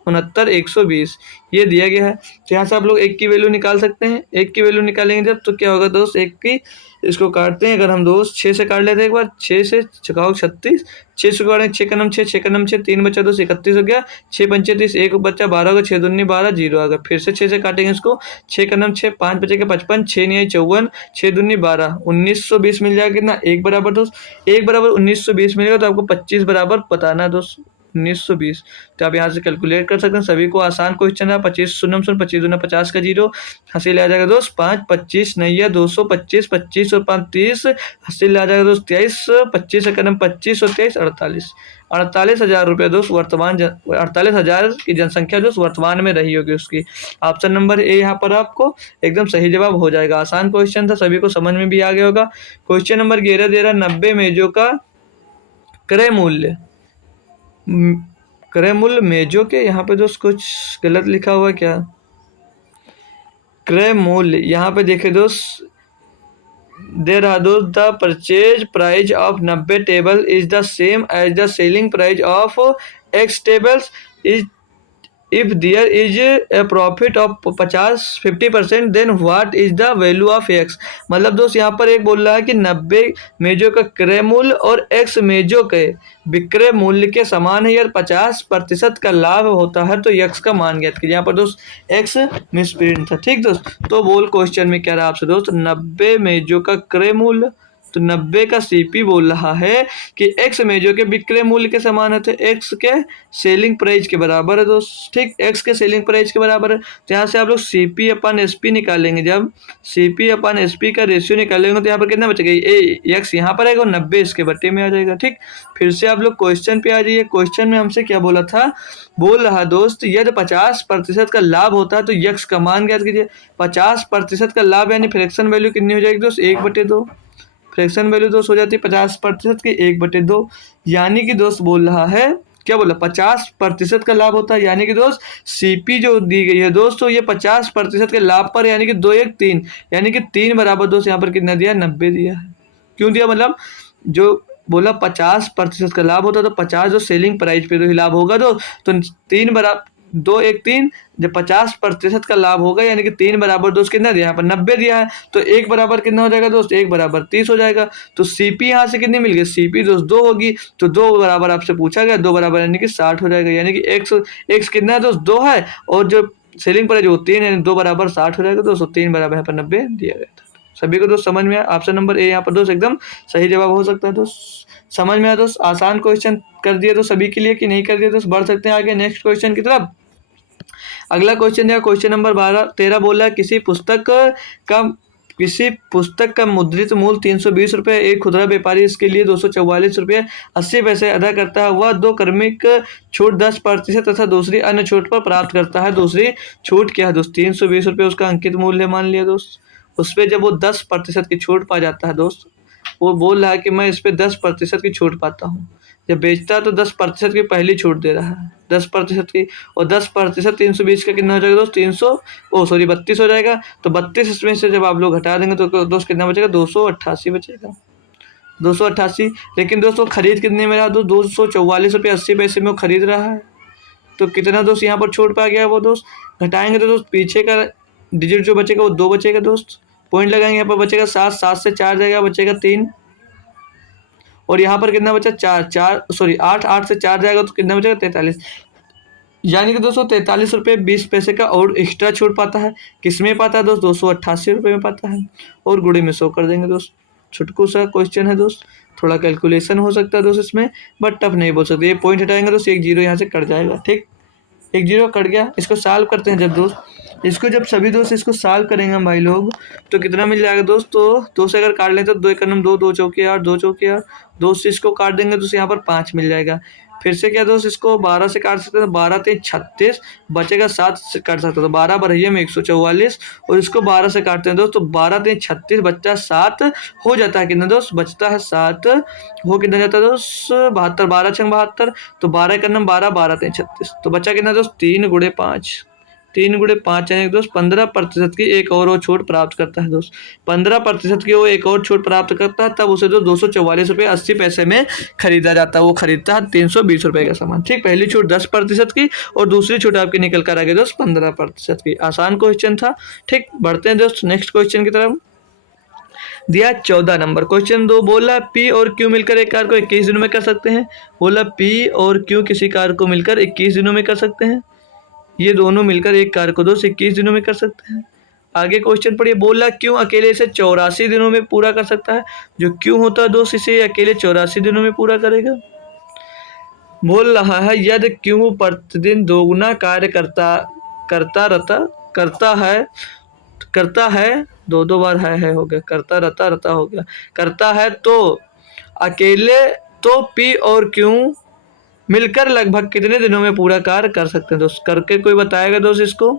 120 ये दिया गया है। तो यहाँ से आप लोग 1 की वैल्यू निकाल सकते हैं। 1 की वैल्यू निकालेंगे जब, तो क्या होगा दोस्त, 1 की इसको काटते हैं अगर हम दोस्त 6 से काट लेते हैं एक बार, 6 से छकाओ 36, 6 से काटें 6 का नम 6, 6 का नम 6, 3 बचा दोस्त 31 हो गया, 6 पंचे 30, 1 बच्चा 12 होगा, 6 दूनी 12, 0 आ गया। फिर से 6 से काटेंगे इसको, 6 का नम 6, 5 बचे के 55, 6 नहीं आई 54, 6 दूनी 12, 1920 मिल जाएगा कितना, 1 बराबर दोस्त 1 बराबर 1920 मिलेगा। तो आपको 25 बराबर बताना है दोस्त 1920। तो आप यहाँ से कैलकुलेट कर सकते हैं। सभी को आसान क्वेश्चन है। 25 शून्य 25 दूना 50 का 0 हासिल आ जाएगा दोस्त 5, 25 नहीं है 225, 25 और 5 30 हासिल आ जाएगा दोस्त 23, 25 से कदम 25 और 23 48,000 रुपये दोस्त वर्तमान 48,000 की जनसंख्या दोस्त वर्तमान में रही होगी उसकी। ऑप्शन नंबर ए यहाँ पर आपको एकदम सही जवाब हो जाएगा। आसान क्वेश्चन था, सभी को समझ में भी आ गया होगा। क्वेश्चन नंबर 11 दे रहा 90 मेजों का क्रय मूल्य। क्रय मूल्य मेजों के, यहाँ पे दोस्त कुछ गलत लिखा हुआ है क्या। क्रय मूल्य यहाँ पे देखे दोस्त, दे रहा दोस्त the purchase price of 90 table is the same as the selling price of X tables is if there is a profit of 50% then what is the value of x। मतलब दोस्त यहाँ पर एक बोल रहा है कि 90 मेजों का क्रय मूल्य और x मेजों के विक्रय मूल्य के समान है, या 50% का लाभ होता है तो x का मान ज्ञात कीजिए। यहाँ पर दोस्त x मिसप्रिंट था। ठीक दोस्त, तो बोल क्वेश्चन में कह रहा है आपसे दोस्त 90 मेजों का क्रय मूल्य, तो 90 का सीपी बोल रहा है कि x मेजों के विक्रय मूल्य के समान है, तो x के सेलिंग प्राइस के बराबर है दोस्त। ठीक, x के सेलिंग प्राइस के बराबर है। तो यहाँ से आप लोग सीपी अपन एसपी निकालेंगे। जब सीपी अपन एसपी का रेशियो निकालेंगे तो यहाँ पर कितना बचेगा, x यहाँ पर आएगा और 90 इसके बट्टे में आ जाएगा। ठीक, फिर से आप लोग क्वेश्चन पे आ जाइए। क्वेश्चन में हमसे क्या बोला था, बोल रहा दोस्त यदि 50% का लाभ होता है तो x का मान ज्ञात कीजिए। 50% का लाभ यानी फ्रैक्शन वैल्यू कितनी हो जाएगी दोस्त, 1/2। फ्रैक्शन वैल्यू दोस्त हो जाती है 50% की 1/2, यानी कि दोस्त बोल रहा है क्या बोला, 50% का लाभ होता है, यानी कि दोस्त सीपी जो दी गई है दोस्त, तो ये 50% के लाभ पर, यानी कि 2 1 3, यानी कि 3 बराबर दोस्त यहाँ पर कितना दिया, 90 दिया है। क्यों दिया, मतलब जो बोला 50% का लाभ होता है तो 50 जो सेलिंग प्राइस पे तो ही लाभ होगा तो 3 बराबर 2 1 3, जब 50% का लाभ होगा यानी कि 3 बराबर दोस्त कितना दिया, यहाँ पर 90 दिया है, तो 1 बराबर कितना हो जाएगा दोस्त, 1 बराबर 30 हो जाएगा। तो सीपी यहाँ से कितनी मिल गई, सीपी दोस्त 2 होगी, तो 2 बराबर आपसे पूछा गया, 2 बराबर यानी कि 60 हो जाएगा, यानी कि एक्स कितना है दोस्त 2 है, और जो सेलिंग प्राइस वो 3 है, 2 बराबर 60 हो जाएगा दोस्तों, 3 बराबर यहाँ पर 90 दिया गया था। सभी को दोस्त समझ में आया। ऑप्शन नंबर ए यहाँ पर दोस्त एकदम सही जवाब हो सकता है दोस्त। समझ में आया दोस्त, आसान क्वेश्चन कर दिए तो सभी के लिए कि नहीं कर दिए दोस्त। बढ़ सकते हैं आगे नेक्स्ट क्वेश्चन की तरफ। अगला क्वेश्चन है क्वेश्चन नंबर 13 बोल रहा है किसी पुस्तक का मुद्रित मूल्य 320 रुपये, एक खुदरा व्यापारी इसके लिए 244 रुपये 80 पैसे अदा करता है। वह 2 क्रमिक छूट 10% तथा दूसरी अन्य छूट पर प्राप्त करता है। दूसरी छूट क्या है दोस्त, 320 रुपये उसका अंकित मूल्य मान लिया दोस्त। उस पर जब वो 10% की छूट पा जाता है दोस्त, वो बोल रहा है कि मैं इस पर 10% की छूट पाता हूँ। जब बेचता है तो 10% की पहली छूट दे रहा है, 10% की, और 10% 320 का कितना हो जाएगा दोस्त, 32 हो जाएगा। तो 32 इसमें से जब आप लोग घटा देंगे तो दोस्त कितना बचेगा, 288 बचेगा, 288। लेकिन दोस्तों खरीद कितने में रहा दोस्त, 244 रुपये 80 पैसे में वो खरीद रहा है। तो कितना दोस्त यहाँ पर छूट पा गया वो दोस्त, घटाएंगे तो दोस्त पीछे का डिजिट जो बचेगा वो 2 बचेगा दोस्त। पॉइंट लगाएंगे, यहाँ पर बचेगा 7, 7 से 4 जाएगा, बचेगा 3, और यहाँ पर कितना बचा 8, 8 से 4 जाएगा तो कितना बचेगा 43, यानी कि दोस्तों 43 रुपये 20 पैसे का और एक्स्ट्रा छूट पाता है। किस में पाता है दोस्त, 288 रुपये में पाता है, और गुणे में 100 कर देंगे दोस्त। छुटकू सा क्वेश्चन है दोस्त, थोड़ा कैलकुलेशन हो सकता है दोस्त इसमें, बट टफ नहीं बोल सकते। ये पॉइंट हटाएंगे दोस्त, 1 0 यहाँ से कट जाएगा। ठीक, 1 0 कट गया। इसको सॉल्व करते हैं जब दोस्त, इसको जब सभी दोस्त इसको सॉल्व करेंगे हम भाई लोग, तो कितना मिल जाएगा दोस्त, तो 2 से अगर काट लें तो 2 1 2, 2 चौके 8, 2 चौके 8, 2 से इसको काट देंगे तो यहाँ पर 5 मिल जाएगा। फिर से क्या दोस्त, इसको 12 से काट सकते हैं, 12 3 36, बचेगा 7 से काट सकते हैं तो 12 बढ़िया में 144, और इसको 12 से काटते हैं दोस्त तो 12 3 36 बच्चा 7 हो जाता है कितना दोस्त, बचता है 7, हो कितना जाता है दोस्त 72, 12 छंग 72, तो 12 का नंबर 12, 12 3 36, तो बच्चा कितना दोस्त 3 गुणे 5, 3 गुणे 5 यानी दोस्त 15% की एक और वो छूट प्राप्त करता है दोस्त, 15% की वो एक और छूट प्राप्त करता है, तब उसे दोस्त 244 रुपये 80 पैसे में खरीदा जाता है, वो खरीदता है 320 रुपये का सामान। ठीक, पहली छूट 10% की और दूसरी छूट आपकी निकल कर आ गई दोस्त 15% की। आसान क्वेश्चन था। ठीक, बढ़ते हैं दोस्त नेक्स्ट क्वेश्चन की तरफ। दिया 14 नंबर क्वेश्चन 2, बोला पी और क्यू मिलकर एक कार को 21 दिनों में कर सकते हैं। बोला पी और क्यू किसी कार को मिलकर 21 दिनों में कर सकते हैं, ये दोनों मिलकर एक कार को दोस्त 21 दिनों में कर सकते हैं। आगे क्वेश्चन पढ़िए, बोला क्यों अकेले इसे 84 दिनों में पूरा कर सकता है। जो क्यों होता है दोस्त इसे अकेले 84 दिनों में पूरा करेगा। बोल रहा है यदि क्यों प्रतिदिन दोगुना कार्य करता है, दो बार है हो गया, करता रहता हो गया, करता है तो अकेले तो पी और क्यों मिलकर लगभग कितने दिनों में पूरा कार्य कर सकते हैं दोस्त। करके कोई बताएगा दोस्त, इसको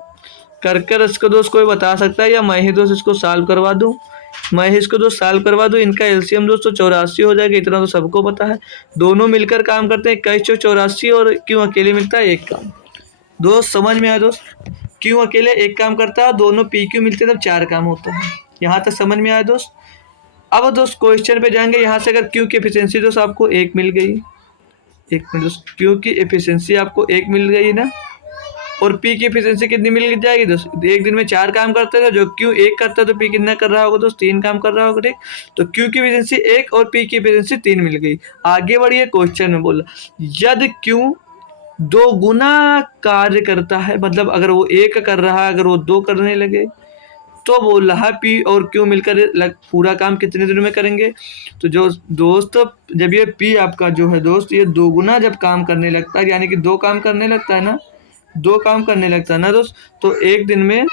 करके इसको दोस्त कोई बता सकता है, या मैं ही दोस्त इसको सॉल्व करवा दूं। मैं ही इसको दोस्त सॉल्व करवा दूं। इनका एलसीएम दोस्तों 84 हो जाएगा, इतना तो सबको पता है। दोनों मिलकर काम करते हैं 21 84, और क्यों अकेले मिलता है एक काम। दोस्त समझ में आया दोस्त, क्यों अकेले एक काम करता है, दोनों पी क्यू मिलते हैं तब 4 काम होता है। यहाँ तक समझ में आया दोस्त। अब दोस्त क्वेश्चन पे जाएंगे। यहाँ से अगर क्यू की एफिशिएंसी दोस्त आपको 1 मिल गई, एक मिनट दोस्त, क्यू की एफिशिएंसी आपको 1 मिल गई ना, और पी की एफिशिएंसी कितनी मिल जाएगी दोस्त। एक दिन में 4 काम करते थे, जो क्यू 1 करता है तो पी कितना कर रहा होगा दोस्त 3 काम कर रहा होगा। ठीक, तो क्यू की एफिशिएंसी 1 और पी की एफिशिएंसी 3 मिल गई। आगे बढ़िए क्वेश्चन में बोला यदि क्यू 2 गुना कार्य करता है, मतलब अगर वो 1 कर रहा है, अगर वो 2 करने लगे, तो बोल रहा है पी और क्यू मिलकर पूरा काम कितने दिनों में करेंगे। तो जो दोस्त जब ये पी आपका जो है दोस्त, ये 2 गुना जब काम करने लगता है, यानी कि 2 काम करने लगता है ना, 2 काम करने लगता है ना दोस्त, तो एक दिन में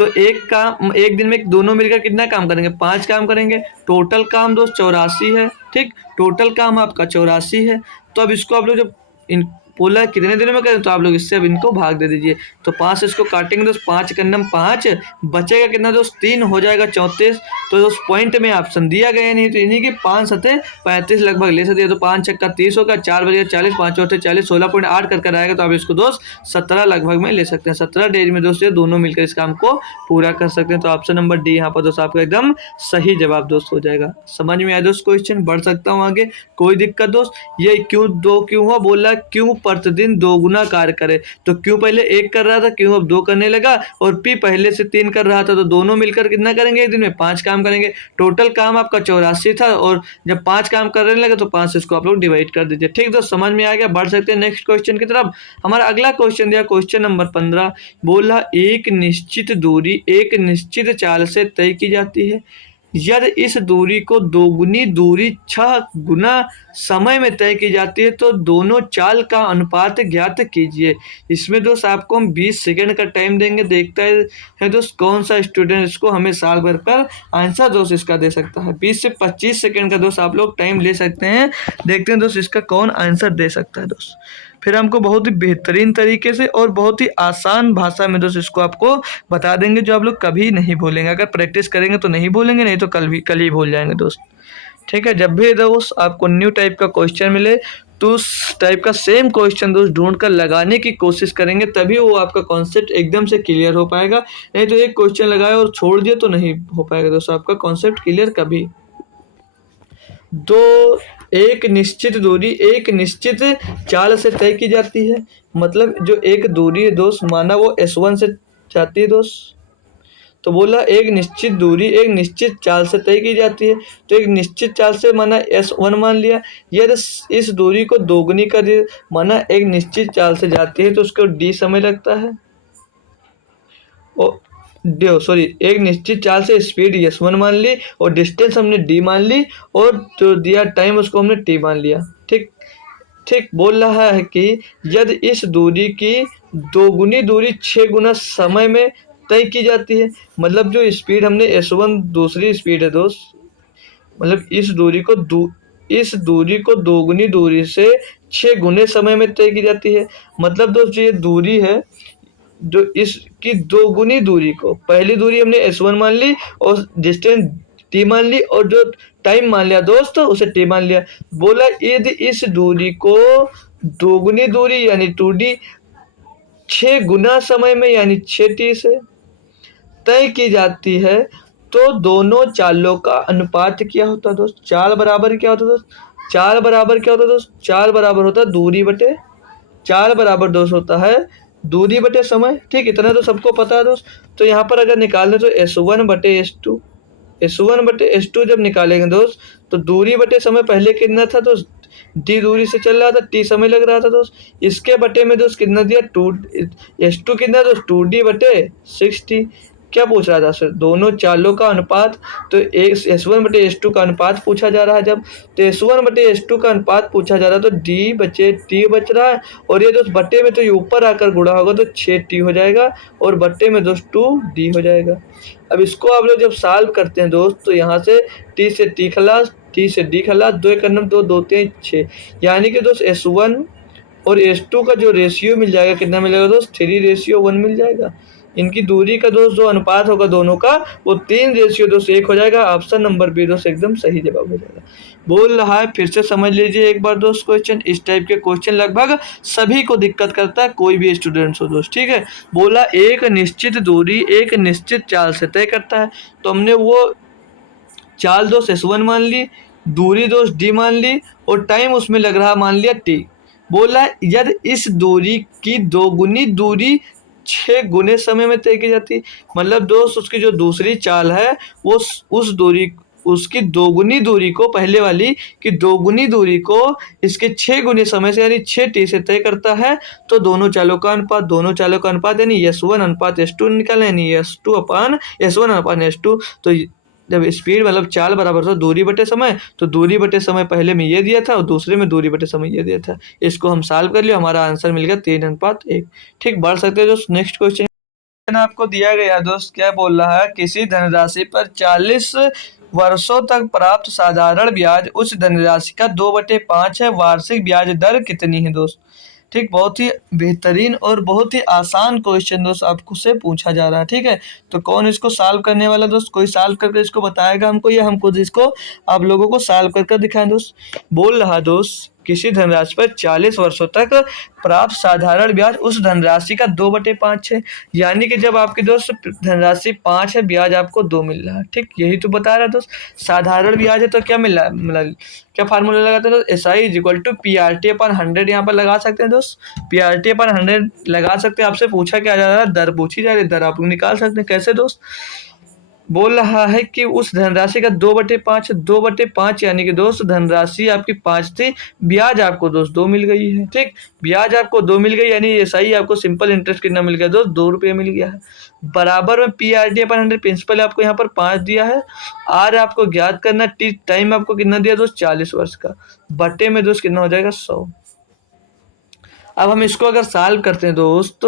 एक दिन में दोनों मिलकर कितना काम करेंगे, 5 काम करेंगे। टोटल काम दोस्त 84 है। ठीक, टोटल काम आपका 84 है। तो अब इसको आप लोग जब इन बोला कितने दिनों में करें, तो आप लोग इससे अब इनको भाग दे दीजिए। तो 5 से इसको काटेंगे दोस्त, 5 कन्नम 5, बचेगा कितना दोस्त 3 हो जाएगा 34। तो दोस्त पॉइंट में ऑप्शन दिया गया नहीं, तो इन्हीं की 5 सतह 35 लगभग ले सकते हैं। तो 5 छक्का 30 होगा, 4 बजे 40, 5 चौथे 40, 16.8 कर आएगा। तो आप इसको दोस्त 17 लगभग में ले सकते हैं। 17 डेज में दोस्त ये दोनों मिलकर इस काम को पूरा कर सकते हैं। तो ऑप्शन नंबर डी यहाँ पर दोस्त आपका एकदम सही जवाब दोस्त हो जाएगा। समझ में आया दोस्त क्वेश्चन। बढ़ सकता हूँ आगे, कोई दिक्कत दोस्त। ये क्यों 2 क्यों हुआ, बोला क्यों प्रतिदिन 2 गुना कार्य करे। तो क्यों पहले 1 कर रहा था, क्यों अब 2 करने लगा, और पी पहले से 3 कर रहा था, तो दोनों मिलकर कितना करेंगे एक दिन में 5 काम करेंगे। टोटल काम आपका 84 था, और जब 5 काम करने लगे तो 5 से इसको आप लोग डिवाइड कर दीजिए। ठीक दोस्त, समझ में आ गया। बढ़ सकते हैं नेक्स्ट क्वेश्चन की तरफ। हमारा अगला क्वेश्चन दिया क्वेश्चन नंबर 15, बोला एक निश्चित दूरी एक निश्चित चाल से तय की जाती है। यदि इस दूरी को दोगुनी दूरी 6 गुना समय में तय की जाती है, तो दोनों चाल का अनुपात ज्ञात कीजिए। इसमें दोस्त आपको हम 20 सेकंड का टाइम देंगे। देखता है दोस्त कौन सा स्टूडेंट इसको हमें साल भर कर आंसर दोस्त इसका दे सकता है। 20 से 25 सेकंड का दोस्त आप लोग टाइम ले सकते हैं। देखते हैं दोस्त इसका कौन आंसर दे सकता है दोस्त। फिर हमको बहुत ही बेहतरीन तरीके से और बहुत ही आसान भाषा में दोस्त इसको आपको बता देंगे, जो आप लोग कभी नहीं भूलेंगे। अगर प्रैक्टिस करेंगे तो नहीं भूलेंगे, नहीं तो कल ही भूल जाएंगे दोस्त। ठीक है, जब भी दोस्त आपको न्यू टाइप का क्वेश्चन मिले तो उस टाइप का सेम क्वेश्चन दोस्त ढूंढ कर लगाने की कोशिश करेंगे, तभी वो आपका कॉन्सेप्ट एकदम से क्लियर हो पाएगा। नहीं तो एक क्वेश्चन लगाया और छोड़ दिया तो नहीं हो पाएगा दोस्त आपका कॉन्सेप्ट क्लियर कभी। दो एक निश्चित दूरी एक निश्चित चाल से तय की जाती है। मतलब जो एक दूरी है दोस्त, माना वो S1 से जाती है दोस्त, तो बोला एक निश्चित दूरी एक निश्चित चाल से तय की जाती है। तो एक निश्चित चाल से माना S1 मान लिया। यदि इस दूरी को दोगुनी कर दिया, माना एक निश्चित चाल से जाती है तो उसको D समय लगता है। और एक निश्चित चाल से स्पीड S1 मान ली, और डिस्टेंस हमने D मान ली, और जो दिया टाइम उसको हमने T मान लिया। ठीक बोल रहा है कि यदि इस दूरी की दोगुनी दूरी 6 गुना समय में तय की जाती है। मतलब जो स्पीड हमने S1 दूसरी स्पीड है दोस्त, मतलब इस दूरी को इस दूरी को दोगुनी दूरी से 6 गुने समय में तय की जाती है। मतलब दोस्त ये दूरी है जो इसकी दोगुनी दूरी को, पहली दूरी हमने S1 मान ली और डिस्टेंस t मान ली और जो टाइम मान लिया दोस्त उसे t मान लिया। बोला यदि इस दूरी को दोगुनी दूरी यानी 2d 6 गुना समय में यानी 6t से तय की जाती है तो दोनों चालों का अनुपात क्या होता है दोस्त? चाल बराबर क्या होता है दोस्त? चाल बराबर क्या होता है दोस्त? चाल बराबर होता है दूरी बटे, चाल बराबर दोस्त होता है दूरी बटे समय। ठीक, इतना तो सबको पता है दोस्त। तो यहाँ पर अगर निकालें तो S1 बटे S2, S1 बटे S2 जब निकालेंगे दोस्त तो दूरी बटे समय पहले कितना था दोस्त? d दूरी से चल रहा था, t समय लग रहा था दोस्त। इसके बटे में दोस्त कितना दिया? 2 S2 कितना दोस्त? 2d बटे 6t। क्या पूछ रहा था सर? दोनों चालों का अनुपात। तो एक S1 बटे S2 का अनुपात पूछा जा रहा है जब, तो S1 बटे S2 का अनुपात पूछा जा रहा है तो d बचे t बच रहा है और ये दोस्त बट्टे में तो ये ऊपर आकर गुणा होगा तो 6t हो जाएगा और बट्टे में दोस्त 2d हो जाएगा। अब इसको आप लोग जब सॉल्व करते हैं दोस्त तो यहाँ से t से t खलास, t से d खलास, 2 एक नंबर 2, 2 3 6, यानी कि दोस्त S1 और S2 का जो रेशियो मिल जाएगा कितना मिलेगा दोस्त? 3:1 मिल जाएगा। इनकी दूरी का दोस्त जो अनुपात होगा दोनों का वो 3:1 हो जाएगा। ऑप्शन नंबर बी दोस्त एकदम सही जवाब हो जाएगा। बोल रहा है फिर से समझ लीजिए एक बार दोस्त क्वेश्चन। इस टाइप के क्वेश्चन लगभग सभी को दिक्कत करता है, कोई भी स्टूडेंट्स हो दोस्त। ठीक है, बोला एक निश्चित दूरी एक निश्चित चाल से तय करता है, तो हमने वो चाल दोस्त S1 मान ली, दूरी दोस्त d मान ली और टाइम उसमें लग रहा मान लिया t। बोला यदि इस दूरी की दोगुनी दूरी 6 गुने समय में तय की जाती, मतलब दोस्त उसकी जो दूसरी चाल है वो उस दूरी उसकी दोगुनी दूरी को, पहले वाली की दोगुनी दूरी को इसके 6 गुने समय से यानी 6t से तय करता है तो दोनों चालों का अनुपात, दोनों चालों का अनुपात यानी S1 अनुपात S2 निकालें यानी S2 अपान S1 अपान S2। तो जब स्पीड मतलब चाल बराबर था दूरी बटे समय, तो दूरी बटे समय पहले में ये दिया था और दूसरे में दूरी बटे समय ये दिया था। इसको हम सॉल्व कर लिया, हमारा आंसर मिल गया 3:1। ठीक, बढ़ सकते हैं दोस्त। नेक्स्ट क्वेश्चन आपको दिया गया दोस्त, क्या बोल रहा है? किसी धनराशि पर 40 वर्षों तक प्राप्त साधारण ब्याज उस धनराशि का 2/5 है, वार्षिक ब्याज दर कितनी है दोस्त? ठीक, बहुत ही बेहतरीन और बहुत ही आसान क्वेश्चन दोस्त आपको से पूछा जा रहा है। ठीक है, तो कौन इसको सॉल्व करने वाला दोस्त? कोई सॉल्व करके इसको बताएगा हमको या हम खुद इसको आप लोगों को सॉल्व करके दिखाएं दोस्त? बोल रहा दोस्त किसी धनराशि पर 40 वर्षों तक प्राप्त साधारण ब्याज उस धनराशि का 2/5 है, यानी कि जब आपकी दोस्त धनराशि 5 है, ब्याज आपको 2 मिल रहा है। ठीक, यही तो बता रहा है दोस्त। साधारण ब्याज है तो क्या मिल रहा है, मतलब क्या फार्मूला लगाते हैं दोस्त? SI = PRT/100 यहाँ पर लगा सकते हैं दोस्त। PRT/100 लगा सकते हैं। आपसे पूछा क्या जा रहा है? दर पूछी जा रही है, दर आप निकाल सकते हैं। कैसे दोस्त? बोल रहा है कि उस धनराशि का 2/5 है, 2/5 यानी कि दोस्त धनराशि आपकी 5 थी, ब्याज आपको दोस्त 2 मिल गई है। ठीक, ब्याज आपको 2 मिल गई यानी SI आपको सिंपल इंटरेस्ट कितना मिल गया दोस्त? 2 रुपये मिल गया है। बराबर में PRT/100 प्रिंसिपल आपको यहाँ पर 5 दिया है, R आपको ज्ञात करना, T टाइम आपको कितना दिया दोस्त? 40 वर्ष का, बटे में दोस्त कितना हो जाएगा? 100। अब हम इसको अगर सॉल्व करते हैं दोस्त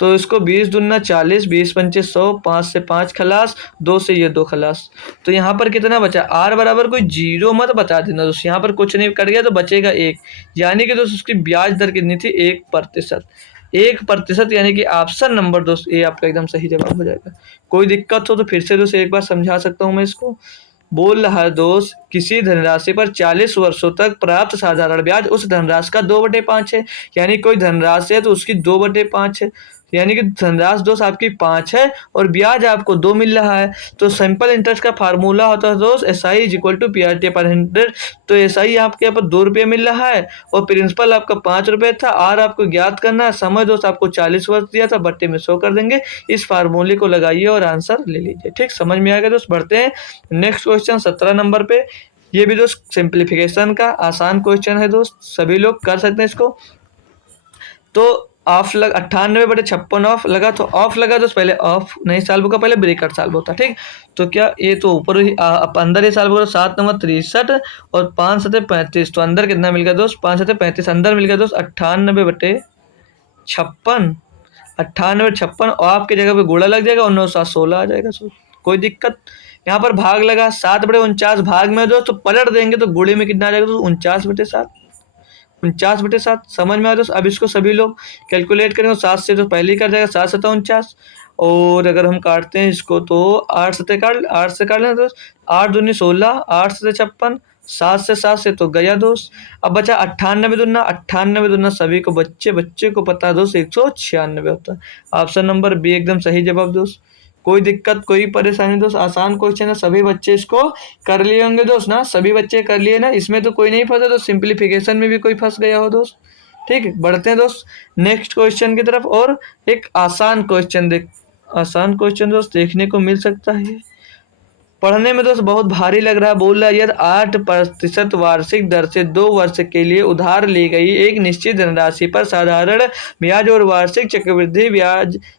तो इसको 20 दूना 40, 20 पंचे 100, 5 से 5 खलास, 2 से ये 2 खलास। तो यहाँ पर कितना बचा? आर बराबर कोई जीरो मत बता देना दोस्त, यहाँ पर कुछ नहीं कट गया तो बचेगा 1, यानी कि दोस्त उसकी ब्याज दर कितनी थी? 1%। 1% यानी कि ऑप्शन नंबर दोस्त ए आपका एकदम सही जवाब हो जाएगा। कोई दिक्कत हो तो फिर से दोस्त एक बार समझा सकता हूँ मैं इसको। बोल रहा है दोस्त किसी धनराशि पर 40 वर्षों तक प्राप्त साधारण ब्याज उस धनराशि का 2/5 है, यानी कोई धनराशि है तो उसकी 2/5 है, यानी कि धनराशि दोस्त आपकी 5 है और ब्याज आपको 2 मिल रहा है। तो सिंपल इंटरेस्ट का फार्मूला होता है दोस्त SI = PRT/100। तो SI आपके यहाँ पर 2 रुपये मिल रहा है और प्रिंसिपल आपका 5 रुपये था, R आपको ज्ञात करना है, समय दोस्त आपको 40 वर्ष दिया था, बट्टे में 100 कर देंगे। इस फार्मूले को लगाइए और आंसर ले लीजिए। ठीक, समझ में आ गया दोस्त। बढ़ते हैं नेक्स्ट क्वेश्चन 17 नंबर पे। ये भी दोस्त सिंप्लीफिकेशन का आसान क्वेश्चन है दोस्त, सभी लोग कर सकते हैं इसको। तो ऑफ लग 98/56 ऑफ लगा, तो ऑफ लगा तो पहले ऑफ नहीं सॉल्व होगा, पहले ब्रेकेट सॉल्व होता। ठीक, तो क्या ये तो ऊपर ही अंदर ही सॉल्व होगा। 7 9 63 और 5 7 35, तो अंदर कितना मिल गया दोस्त? 5 7 35 अंदर मिल गया दोस्त 98/56, 98/56 और आपकी जगह पे गुणा लग जाएगा और 9 7 16 आ जाएगा। कोई दिक्कत यहाँ पर भाग लगा 7/49 भाग में दोस्त, तो पलट देंगे तो गुणे में कितना आ जाएगा दोस्त 49/7। 49/7 समझ में आया दोस्त। अब इसको सभी लोग कैलकुलेट करेंगे, 7 से तो पहले ही कर जाएगा, 7×7 = 49। और अगर हम काटते हैं इसको तो 8 से काट लें दोस्त, 8×2 = 16, 8×7 = 56, 7 से तो गया दोस्त। अब बचा 98×2, 98×2 सभी को बच्चे को पता है दोस्त 196 होता है। ऑप्शन नंबर बी एकदम सही जवाब दोस्त। कोई दिक्कत कोई परेशानी दोस्त, आसान क्वेश्चन है, सभी बच्चे इसको कर लिए होंगे दोस्त ना, सभी बच्चे कर लिए ना, इसमें तो कोई नहीं फंसा दोस्त, सिंप्लीफिकेशन में भी कोई फंस गया हो दोस्त। ठीक है, बढ़ते हैं दोस्त नेक्स्ट क्वेश्चन की तरफ। और एक आसान क्वेश्चन दोस्त देखने को मिल सकता है, पढ़ने में दोस्त बहुत भारी लग रहा है। बोल रहा है यदि 8% वार्षिक दर से 2 वर्ष के लिए उधार ली गई एक निश्चित धनराशि पर साधारण ब्याज और वार्षिक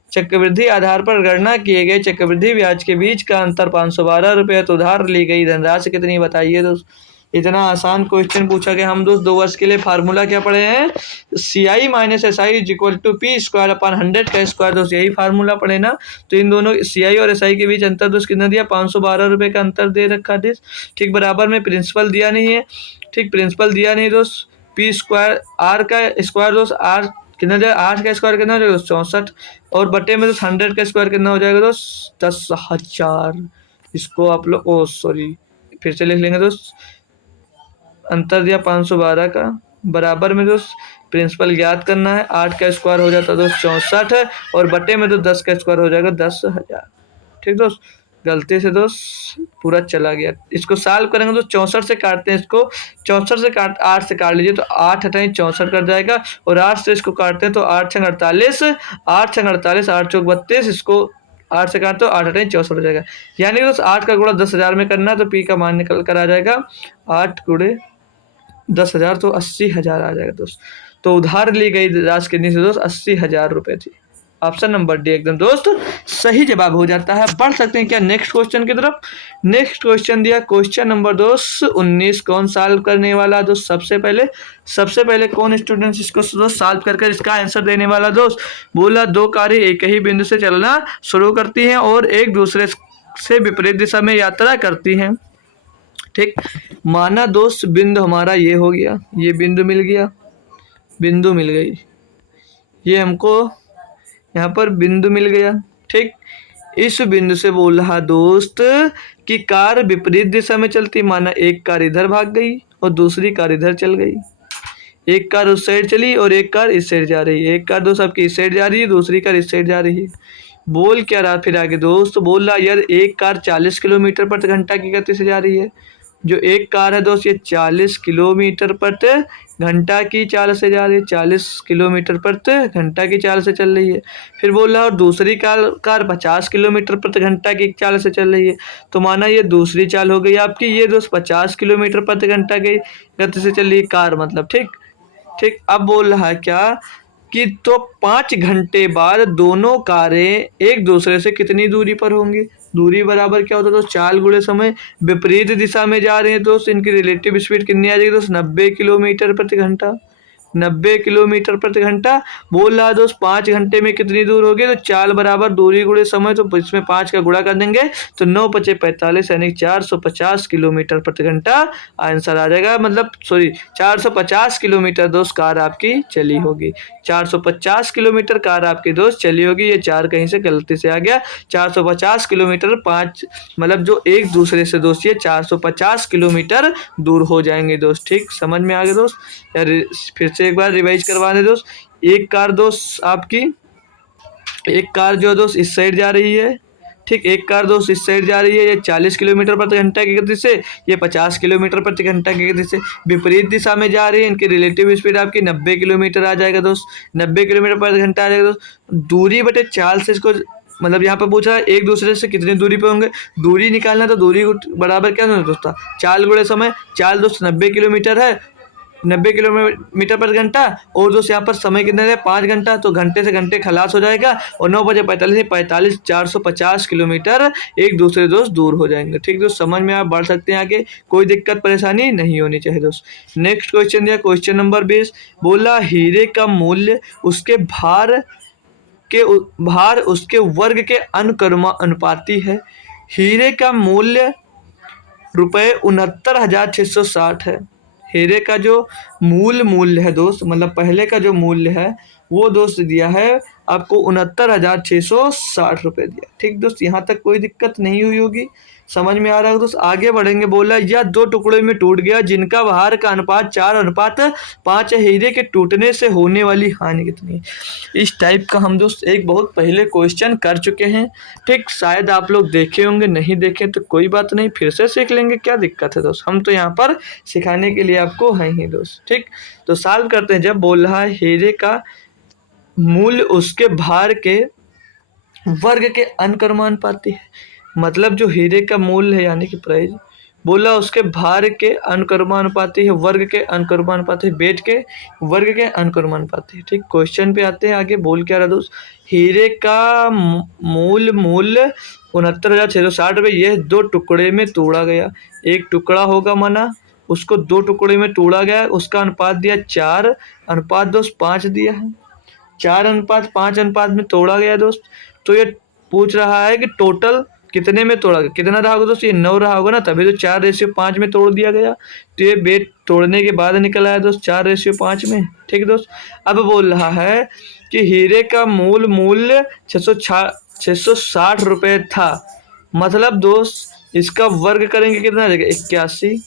चक्रवृद्धि आधार पर गणना किए गए चक्रवृद्धि ब्याज के बीच का अंतर 512 रुपये, तो उधार ली गई धनराशि कितनी बताइए दोस्त। इतना आसान क्वेश्चन पूछा गया। हम दोस्त 2 वर्ष के लिए फार्मूला क्या पढ़े हैं, CI - SI = P²/100 का स्क्वायर दोस्त, यही फार्मूला पढ़े ना। तो इन दोनों CI और SI के बीच अंतर दोस्त कितना दिया, 512 रुपये का अंतर दे रखा है। ठीक, बराबर में प्रिंसिपल दिया नहीं है, ठीक प्रिंसिपल दिया नहीं दोस्त। P² R का स्क्वायर दोस्त, R कितना जाएगा, 8 का स्क्वायर कितना हो जाएगा 64, और बटे में दोस्त 100 का स्क्वायर कितना हो जाएगा दोस्त 10,000। इसको आप लोग फिर से लिख लेंगे दोस्त, अंतर दिया 512 का, बराबर में दोस्त प्रिंसिपल ज्ञात करना है, 8 का स्क्वायर हो जाता है दोस्त 64, और बटे में तो 10 का स्क्वायर हो जाएगा 10,000। ठीक दोस्त, गलती से दोस्त पूरा चला गया। इसको सॉल्व करेंगे दोस्त, 64 से काटते हैं इसको, 64 से 8 से काट लीजिए तो 8 हटाएं 64 कर जाएगा, और 8 से इसको काटते हैं तो 8×6 = 48, 8×6 = 48, 8×4 = 32, इसको 8 से काटते हो 8 हटाएं 64 हो जाएगा। यानी दोस्त 8 का गुणा 10,000 में करना है, तो पी का मान निकल कर आ जाएगा 8 × 10,000 तो 80,000 आ जाएगा दोस्त। तो उधार ली गई राशि कितनी थी दोस्त, 80,000 रुपये थी। ऑप्शन नंबर डी एकदम दोस्त सही जवाब हो जाता है। बढ़ सकते हैं क्या नेक्स्ट क्वेश्चन की तरफ। नेक्स्ट क्वेश्चन दिया क्वेश्चन नंबर दोस्त 19, कौन सॉल्व करने वाला दोस्त, सबसे पहले कौन स्टूडेंट इसको दोस्त सॉल्व करके इसका आंसर देने वाला दोस्त। बोला 2 कारें एक ही बिंदु से चलना शुरू करती हैं और एक दूसरे से विपरीत दिशा में यात्रा करती हैं। ठीक, माना दोस्त बिंदु हमारा ये हो गया, ये बिंदु मिल गई, ये हमको यहाँ पर बिंदु मिल गया। ठीक, इस बिंदु से बोल रहा दोस्त कि कार विपरीत दिशा में चलती, माना एक कार इधर भाग गई और दूसरी कार इधर चल गई, एक कार उस साइड चली और एक कार इस साइड जा रही है, एक कार दोस्त आपकी इस साइड जा रही है, दूसरी कार इस साइड जा रही है। बोल क्या रहा फिर आगे दोस्त, बोल रहा यार एक कार 40 किलोमीटर प्रति घंटा की गति से जा रही है, जो एक कार है दोस्त ये 40 किलोमीटर प्रति घंटा की चाल से जा रही है, 40 किलोमीटर प्रति घंटा की चाल से चल रही है। फिर बोल रहा है और दूसरी कार 50 किलोमीटर प्रति घंटा की चाल से चल रही है, तो माना ये दूसरी चाल हो गई आपकी, ये दोस्त 50 किलोमीटर प्रति घंटा की गति से चल रही है कार मतलब। ठीक, अब बोल रहा है क्या कि तो 5 घंटे बाद दोनों कारें एक दूसरे से कितनी दूरी पर होंगी। दूरी बराबर क्या होता है दोस्त, चाल गुणे समय, विपरीत दिशा में जा रहे हैं दोस्त, इनकी रिलेटिव स्पीड कितनी आ जाएगी दोस्त 90 किलोमीटर प्रति घंटा। 90 किलोमीटर प्रति घंटा। बोल रहा है दोस्त 5 घंटे में कितनी दूर होगी, तो चाल बराबर दूरी गुणे समय, तो इसमें 5 का गुणा कर देंगे तो 9 × 5 = 45 यानी 450 किलोमीटर प्रति घंटा आंसर आ जाएगा। मतलब 450 किलोमीटर दोस्त कार आपकी चली होगी, 450 किलोमीटर कार आपकी दोस्त चली होगी। ये 4 कहीं से गलती से आ गया, 450 किलोमीटर 5 मतलब जो एक दूसरे से दोस्त ये 450 किलोमीटर दूर हो जाएंगे दोस्त। ठीक, समझ में आ गया दोस्त, यार फिर से एक बार रिवाइज करवा दे दोस्त। एक कार दोस्त आपकी, एक कार जो दोस्त इस साइड जा रही है, ठीक, एक कार दोस्त इस साइड जा रही है, ये 40 किलोमीटर प्रति घंटा की गति से, ये 50 किलोमीटर प्रति घंटा की गति से विपरीत दिशा में जा रही है। इनकी रिलेटिव स्पीड आपकी 90 किलोमीटर आ जाएगा दोस्त, 90 किलोमीटर प्रति घंटा आ जाएगा दोस्त। दूरी बटे चाल से इसको मतलब यहाँ पर पूछा है एक दूसरे से कितनी दूरी पे होंगे, दूरी निकालना, तो दूरी बराबर क्या दोस्त चाल गुणे समय। चाल दोस्त 90 किलोमीटर है, 90 किलोमीटर प्रति घंटा, और दोस्त यहाँ पर समय कितना है 5 घंटा, तो घंटे से घंटे खलास हो जाएगा, और 9 × 5 = 45 450 किलोमीटर एक दूसरे दोस्त दूर हो जाएंगे। ठीक दोस्त, समझ में आप बढ़ सकते हैं आगे, कोई दिक्कत परेशानी नहीं होनी चाहिए दोस्त। नेक्स्ट क्वेश्चन दिया क्वेश्चन नंबर 20, बोला हीरे का मूल्य उसके भार उसके वर्ग के अनुपाती है। हीरे का मूल्य ₹69,660 है। हीरे का जो मूल्य है दोस्त, मतलब पहले का जो मूल्य है वो दोस्त दिया है आपको ₹69,660 दिया। ठीक दोस्त, यहाँ तक कोई दिक्कत नहीं हुई होगी, समझ में आ रहा है दोस्त। आगे बढ़ेंगे, बोला यह 2 टुकड़े में टूट गया जिनका भार का अनुपात 4:5 है, हीरे के टूटने से होने वाली हानि कितनी है। इस टाइप का हम दोस्त एक बहुत पहले क्वेश्चन कर चुके हैं। ठीक, शायद आप लोग देखे होंगे, नहीं देखे तो कोई बात नहीं, फिर से सीख लेंगे, क्या दिक्कत है दोस्त, हम तो यहाँ पर सिखाने के लिए आपको हैं ही दोस्त। ठीक, तो सॉल्व करते हैं। जब बोल रहा है हीरे का मूल्य उसके भार के वर्ग के अनुक्रमानुपाती है, मतलब जो हीरे का मूल्य है यानी कि प्राइस, बोला उसके भार के अनुक्रमानुपाती है, वर्ग के अनुक्रमानुपाती है, वेट के वर्ग के अनुक्रमानुपाती है। ठीक, क्वेश्चन पे आते हैं आगे। बोल क्या रहा दोस्त, हीरे का मूल्य 69,660 यह 2 टुकड़े में तोड़ा गया। एक टुकड़ा होगा माना, उसको 2 टुकड़े में तोड़ा गया, उसका अनुपात दिया 4:5 दिया है। 4:5 में तोड़ा गया दोस्त। तो ये पूछ रहा है कि टोटल कितने में तोड़ा गया, कितना रहा होगा दोस्त, ये 9 रहा होगा ना, तभी तो 4:5 में तोड़ दिया गया। तो ये वेट तोड़ने के बाद निकल आया दोस्त 4:5 में। ठीक है दोस्त, अब बोल रहा है कि हीरे का मूल्य 660 रुपये था, मतलब दोस्त इसका वर्ग करेंगे कितना आ जाएगा 81,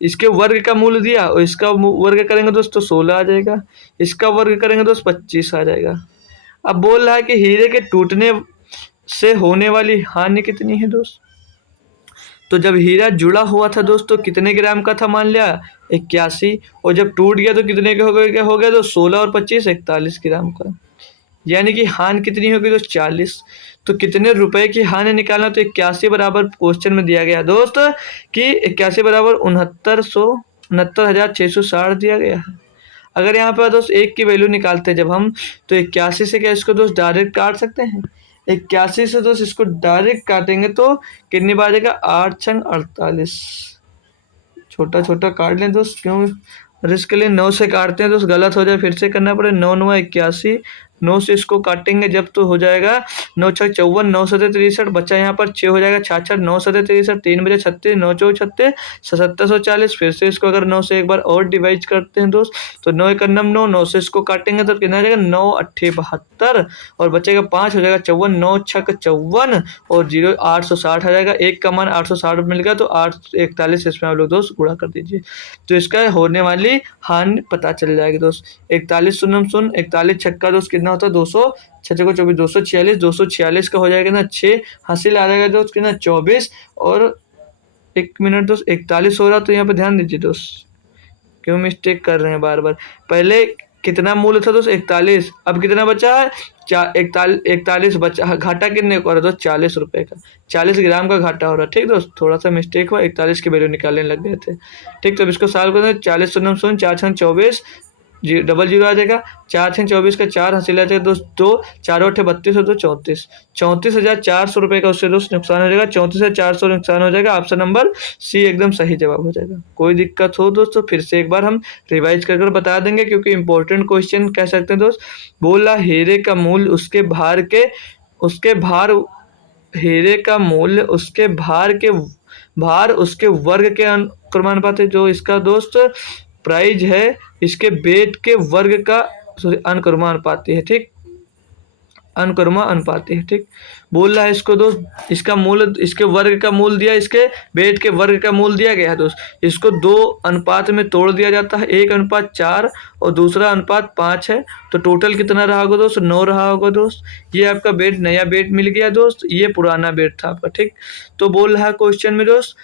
इसके वर्ग का मूल्य दिया और इसका वर्ग करेंगे दोस्त तो 16 आ जाएगा, इसका वर्ग करेंगे दोस्त 25 आ जाएगा। अब बोल रहा है कि हीरे के टूटने से होने वाली हानि कितनी है दोस्त। तो जब हीरा जुड़ा हुआ था दोस्त तो कितने ग्राम का था, मान लिया 81, और जब टूट गया तो कितने के हो गया तो 16 और 25 41 ग्राम का, यानी कि हानि कितनी होगी दोस्त 40। तो कितने रुपए की हानि निकालना, तो 81 बराबर क्वेश्चन में दिया गया दोस्त कि 81 बराबर 69,660 दिया गया है। अगर यहाँ पर दोस्त एक की वैल्यू निकालते हैं जब हम, तो 81 से क्या इसको दोस्त डायरेक्ट काट सकते हैं, 81 से दोस्त इसको डायरेक्ट काटेंगे तो कितनी बार आएगा 8 छंग 48, छोटा छोटा काट लें दोस्त, क्यों रिस्क लें। 9 से काटते हैं दोस्त, गलत हो जाए फिर से करना पड़े। 9 9 81, 9 से इसको काटेंगे जब तो हो जाएगा 9 6 54, 9 7 63, बच्चा यहाँ पर 6 हो जाएगा 66, 9 7 63, 3 बजे 36, 9 4 36, 7740। फिर से इसको अगर 9 से एक बार और डिवाइड करते हैं दोस्त तो 9 1 9, 9 से इसको काटेंगे तो कितना आ जाएगा 9 8 72, और बचेगा 5 हो जाएगा 54, 9 6 54 और 0 860 आ जाएगा। एक का मान 860 मिल गया तो 8 41 इसमें आप लोग दोस्त गुणा कर दीजिए, तो इसका होने वाली हानि पता चल जाएगी दोस्त। 41 शून्य शून्य, 41 छक्का दोस्त कितना होता है 200, 6 को 24, 246, 246 का हो जाएगा ना 6 हासिल आ जाएगा दोस्त कितना 24, और 1 मिनट दोस्त 41 हो रहा, तो यहाँ पे ध्यान दीजिए दोस्त, क्यों मिस्टेक कर रहे हैं बार बार। पहले कितना मूल्य था दोस्त 41, अब कितना बचा है 41 बचा, घाटा कितने को हो रहा है दोस्त 40 रुपये का, 40 ग्राम का घाटा हो रहा है। ठीक दोस्त, थोड़ा सा मिस्टेक हुआ, 41 की वैल्यू निकालने लग गए थे। ठीक, तो अब इसको सॉल्व करें, 40 शून्य शून्य 4 छंग 24, 00 आ जाएगा, 4 छंग 24 का 4 हासिल आ जाएगा दोस्त 2, 4 8 32 और 2 34, 34,400 रुपये का उससे दोस्त नुकसान हो जाएगा, 34,400 नुकसान हो जाएगा। ऑप्शन नंबर सी एकदम सही जवाब हो जाएगा। कोई दिक्कत हो दोस्तों फिर से एक बार हम रिवाइज कर बता देंगे, क्योंकि इंपॉर्टेंट क्वेश्चन कह सकते हैं दोस्त। बोला हीरे का मूल्य उसके भार उसके वर्ग के अनुक्रमानुपात है, जो इसका दोस्त प्राइज है इसके वेट के वर्ग का अनुक्रमानुपाती है। ठीक, अनुक्रमानुपाती है। ठीक, बोल रहा है इसको दोस्त, इसका मूल्य इसके वर्ग का मूल्य दिया, इसके वेट के वर्ग का मूल्य दिया गया है दोस्त, इसको 2 अनुपात में तोड़ दिया जाता है, 1:4 और दूसरा अनुपात 5 है, तो टोटल कितना रहा होगा दोस्त 9 रहा होगा दोस्त। ये आपका वेट नया वेट मिल गया दोस्त, ये पुराना वेट था आपका। ठीक, तो बोल रहा है क्वेश्चन में दोस्त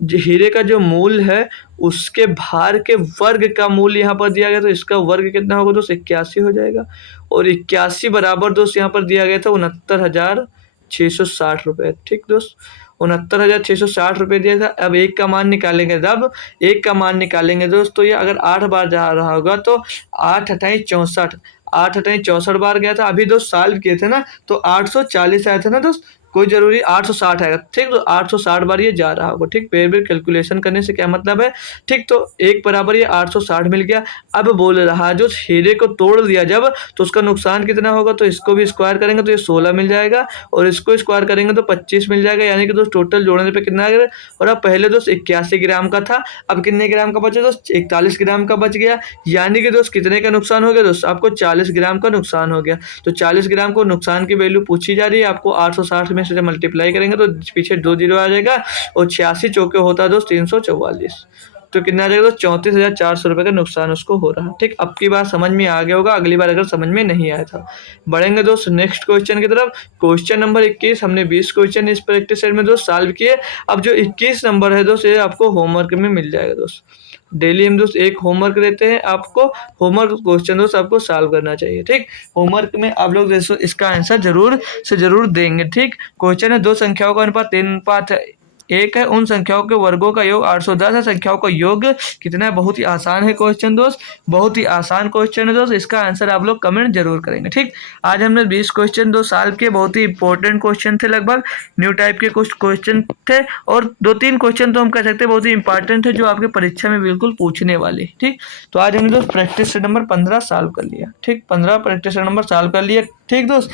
हीरे का जो मूल्य है उसके भार के वर्ग का मूल्य यहाँ पर दिया गया, तो इसका वर्ग कितना होगा दोस्त 81 हो जाएगा, और 81 बराबर दोस्त यहाँ पर दिया गया था 69,660 रुपये। ठीक दोस्त, 69,660 रुपये दिया था। अब एक का मान निकालेंगे, जब एक का मान निकालेंगे दोस्त तो ये अगर 8 बार जा रहा होगा तो 8 28 64, 8 28 64 बार गया था। अभी दोस्त सॉल्व किए थे ना तो 840 आया था ना दोस्त कोई ज़रूरी 860 आएगा, ठीक। तो 860 बार ये जा रहा होगा, ठीक। पेयर बाय कैलकुलेशन करने से क्या मतलब है, ठीक। तो 1 बराबर ये 860 मिल गया। अब बोल रहा है जो हीरे को तोड़ दिया जब, तो उसका नुकसान कितना होगा, तो इसको भी स्क्वायर करेंगे तो ये 16 मिल जाएगा, और इसको स्क्वायर करेंगे तो 25 मिल जाएगा, यानी कि दोस्त टोटल जोड़ने पे कितना आएगा। और अब पहले दोस्त 81 ग्राम का था, अब कितने ग्राम का बचा दोस्त, 41 ग्राम का बच गया, यानी कि दोस्त कितने का नुकसान हो गया दोस्त, आपको 40 ग्राम का नुकसान हो गया। तो 40 ग्राम को नुकसान की वैल्यू पूछी जा रही है, आपको 860 में से मल्टीप्लाई करेंगे तो पीछे 2 जीरो आ जाएगा, और 86 चौके होता है दोस्त 344, तो कितना आ जाएगा दोस्त 34,400 रुपये का नुकसान उसको हो रहा है, ठीक। अब की बार समझ में आ गया होगा, अगली बार अगर समझ में नहीं आया था। बढ़ेंगे दोस्त नेक्स्ट क्वेश्चन की तरफ। क्वेश्चन नंबर 21, हमने 20 क्वेश्चन इस प्रैक्टिस सेट में दोस्त सॉल्व किए। अब जो 21 नंबर है दोस्त, ये आपको होमवर्क में मिल जाएगा दोस्त। डेली हम दोस्त एक होमवर्क देते हैं आपको, होमवर्क क्वेश्चन दोस्त आपको सॉल्व करना चाहिए, ठीक। होमवर्क में आप लोग दोस्तों इसका आंसर जरूर से जरूर देंगे, ठीक। क्वेश्चन है 2 संख्याओं का अनुपात 3:1 है, उन संख्याओं के वर्गों का योग 810 है, संख्याओं का योग कितना है। बहुत ही आसान है क्वेश्चन दोस्त, बहुत ही आसान क्वेश्चन है दोस्त, इसका आंसर आप लोग कमेंट जरूर करेंगे, ठीक। आज हमने 20 क्वेश्चन दो सॉल्व किए, बहुत ही इंपॉर्टेंट क्वेश्चन थे, लगभग न्यू टाइप के कुछ क्वेश्चन थे, और 2-3 क्वेश्चन तो हम कह सकते हैं बहुत ही इंपॉर्टेंट थे, जो आपके परीक्षा में बिल्कुल पूछने वाले, ठीक। तो आज हमने दोस्त प्रैक्टिस सेट नंबर 15 सॉल्व कर लिया, ठीक। 15 प्रैक्टिस सेट नंबर सॉल्व कर लिया, ठीक दोस्त।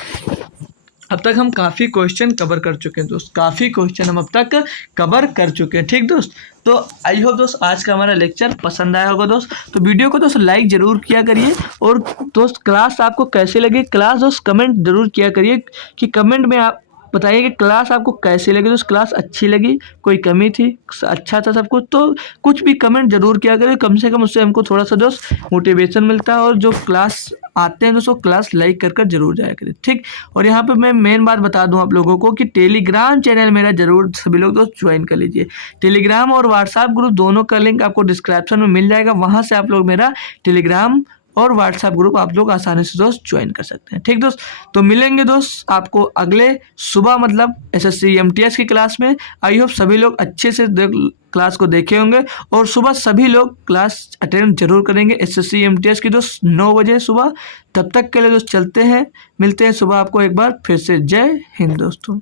अब तक हम काफ़ी क्वेश्चन कवर कर चुके हैं दोस्त, काफ़ी क्वेश्चन हम अब तक कवर कर चुके हैं, ठीक दोस्त। तो आई होप दोस्त आज का हमारा लेक्चर पसंद आया होगा दोस्त, तो वीडियो को दोस्त लाइक जरूर किया करिए, और दोस्त क्लास आपको कैसे लगी क्लास दोस्त कमेंट जरूर किया करिए, कि कमेंट में आप बताइए कि क्लास आपको कैसी लगी दोस्त, क्लास अच्छी लगी, कोई कमी थी, अच्छा था सब कुछ, तो कुछ भी कमेंट जरूर किया करिए, कम से कम उससे हमको थोड़ा सा दोस्त मोटिवेशन मिलता है, और जो क्लास आते हैं दोस्तों क्लास लाइक कर जरूर जाया करें, ठीक। और यहाँ पे मैं मेन बात बता दूं आप लोगों को कि टेलीग्राम चैनल मेरा जरूर सभी लोग दोस्त ज्वाइन कर लीजिए। टेलीग्राम और व्हाट्सएप ग्रुप दोनों का लिंक आपको डिस्क्रिप्शन में मिल जाएगा, वहाँ से आप लोग मेरा टेलीग्राम और व्हाट्सएप ग्रुप आप लोग आसानी से दोस्त ज्वाइन कर सकते हैं, ठीक दोस्त। तो मिलेंगे दोस्त आपको अगले सुबह, मतलब SSC MTS की क्लास में। आई होप सभी लोग अच्छे से क्लास को देखे होंगे, और सुबह सभी लोग क्लास अटेंड जरूर करेंगे SSC MTS की दोस्त 9 बजे सुबह। तब तक के लिए दोस्त चलते हैं, मिलते हैं सुबह आपको एक बार फिर से। जय हिंद दोस्तों।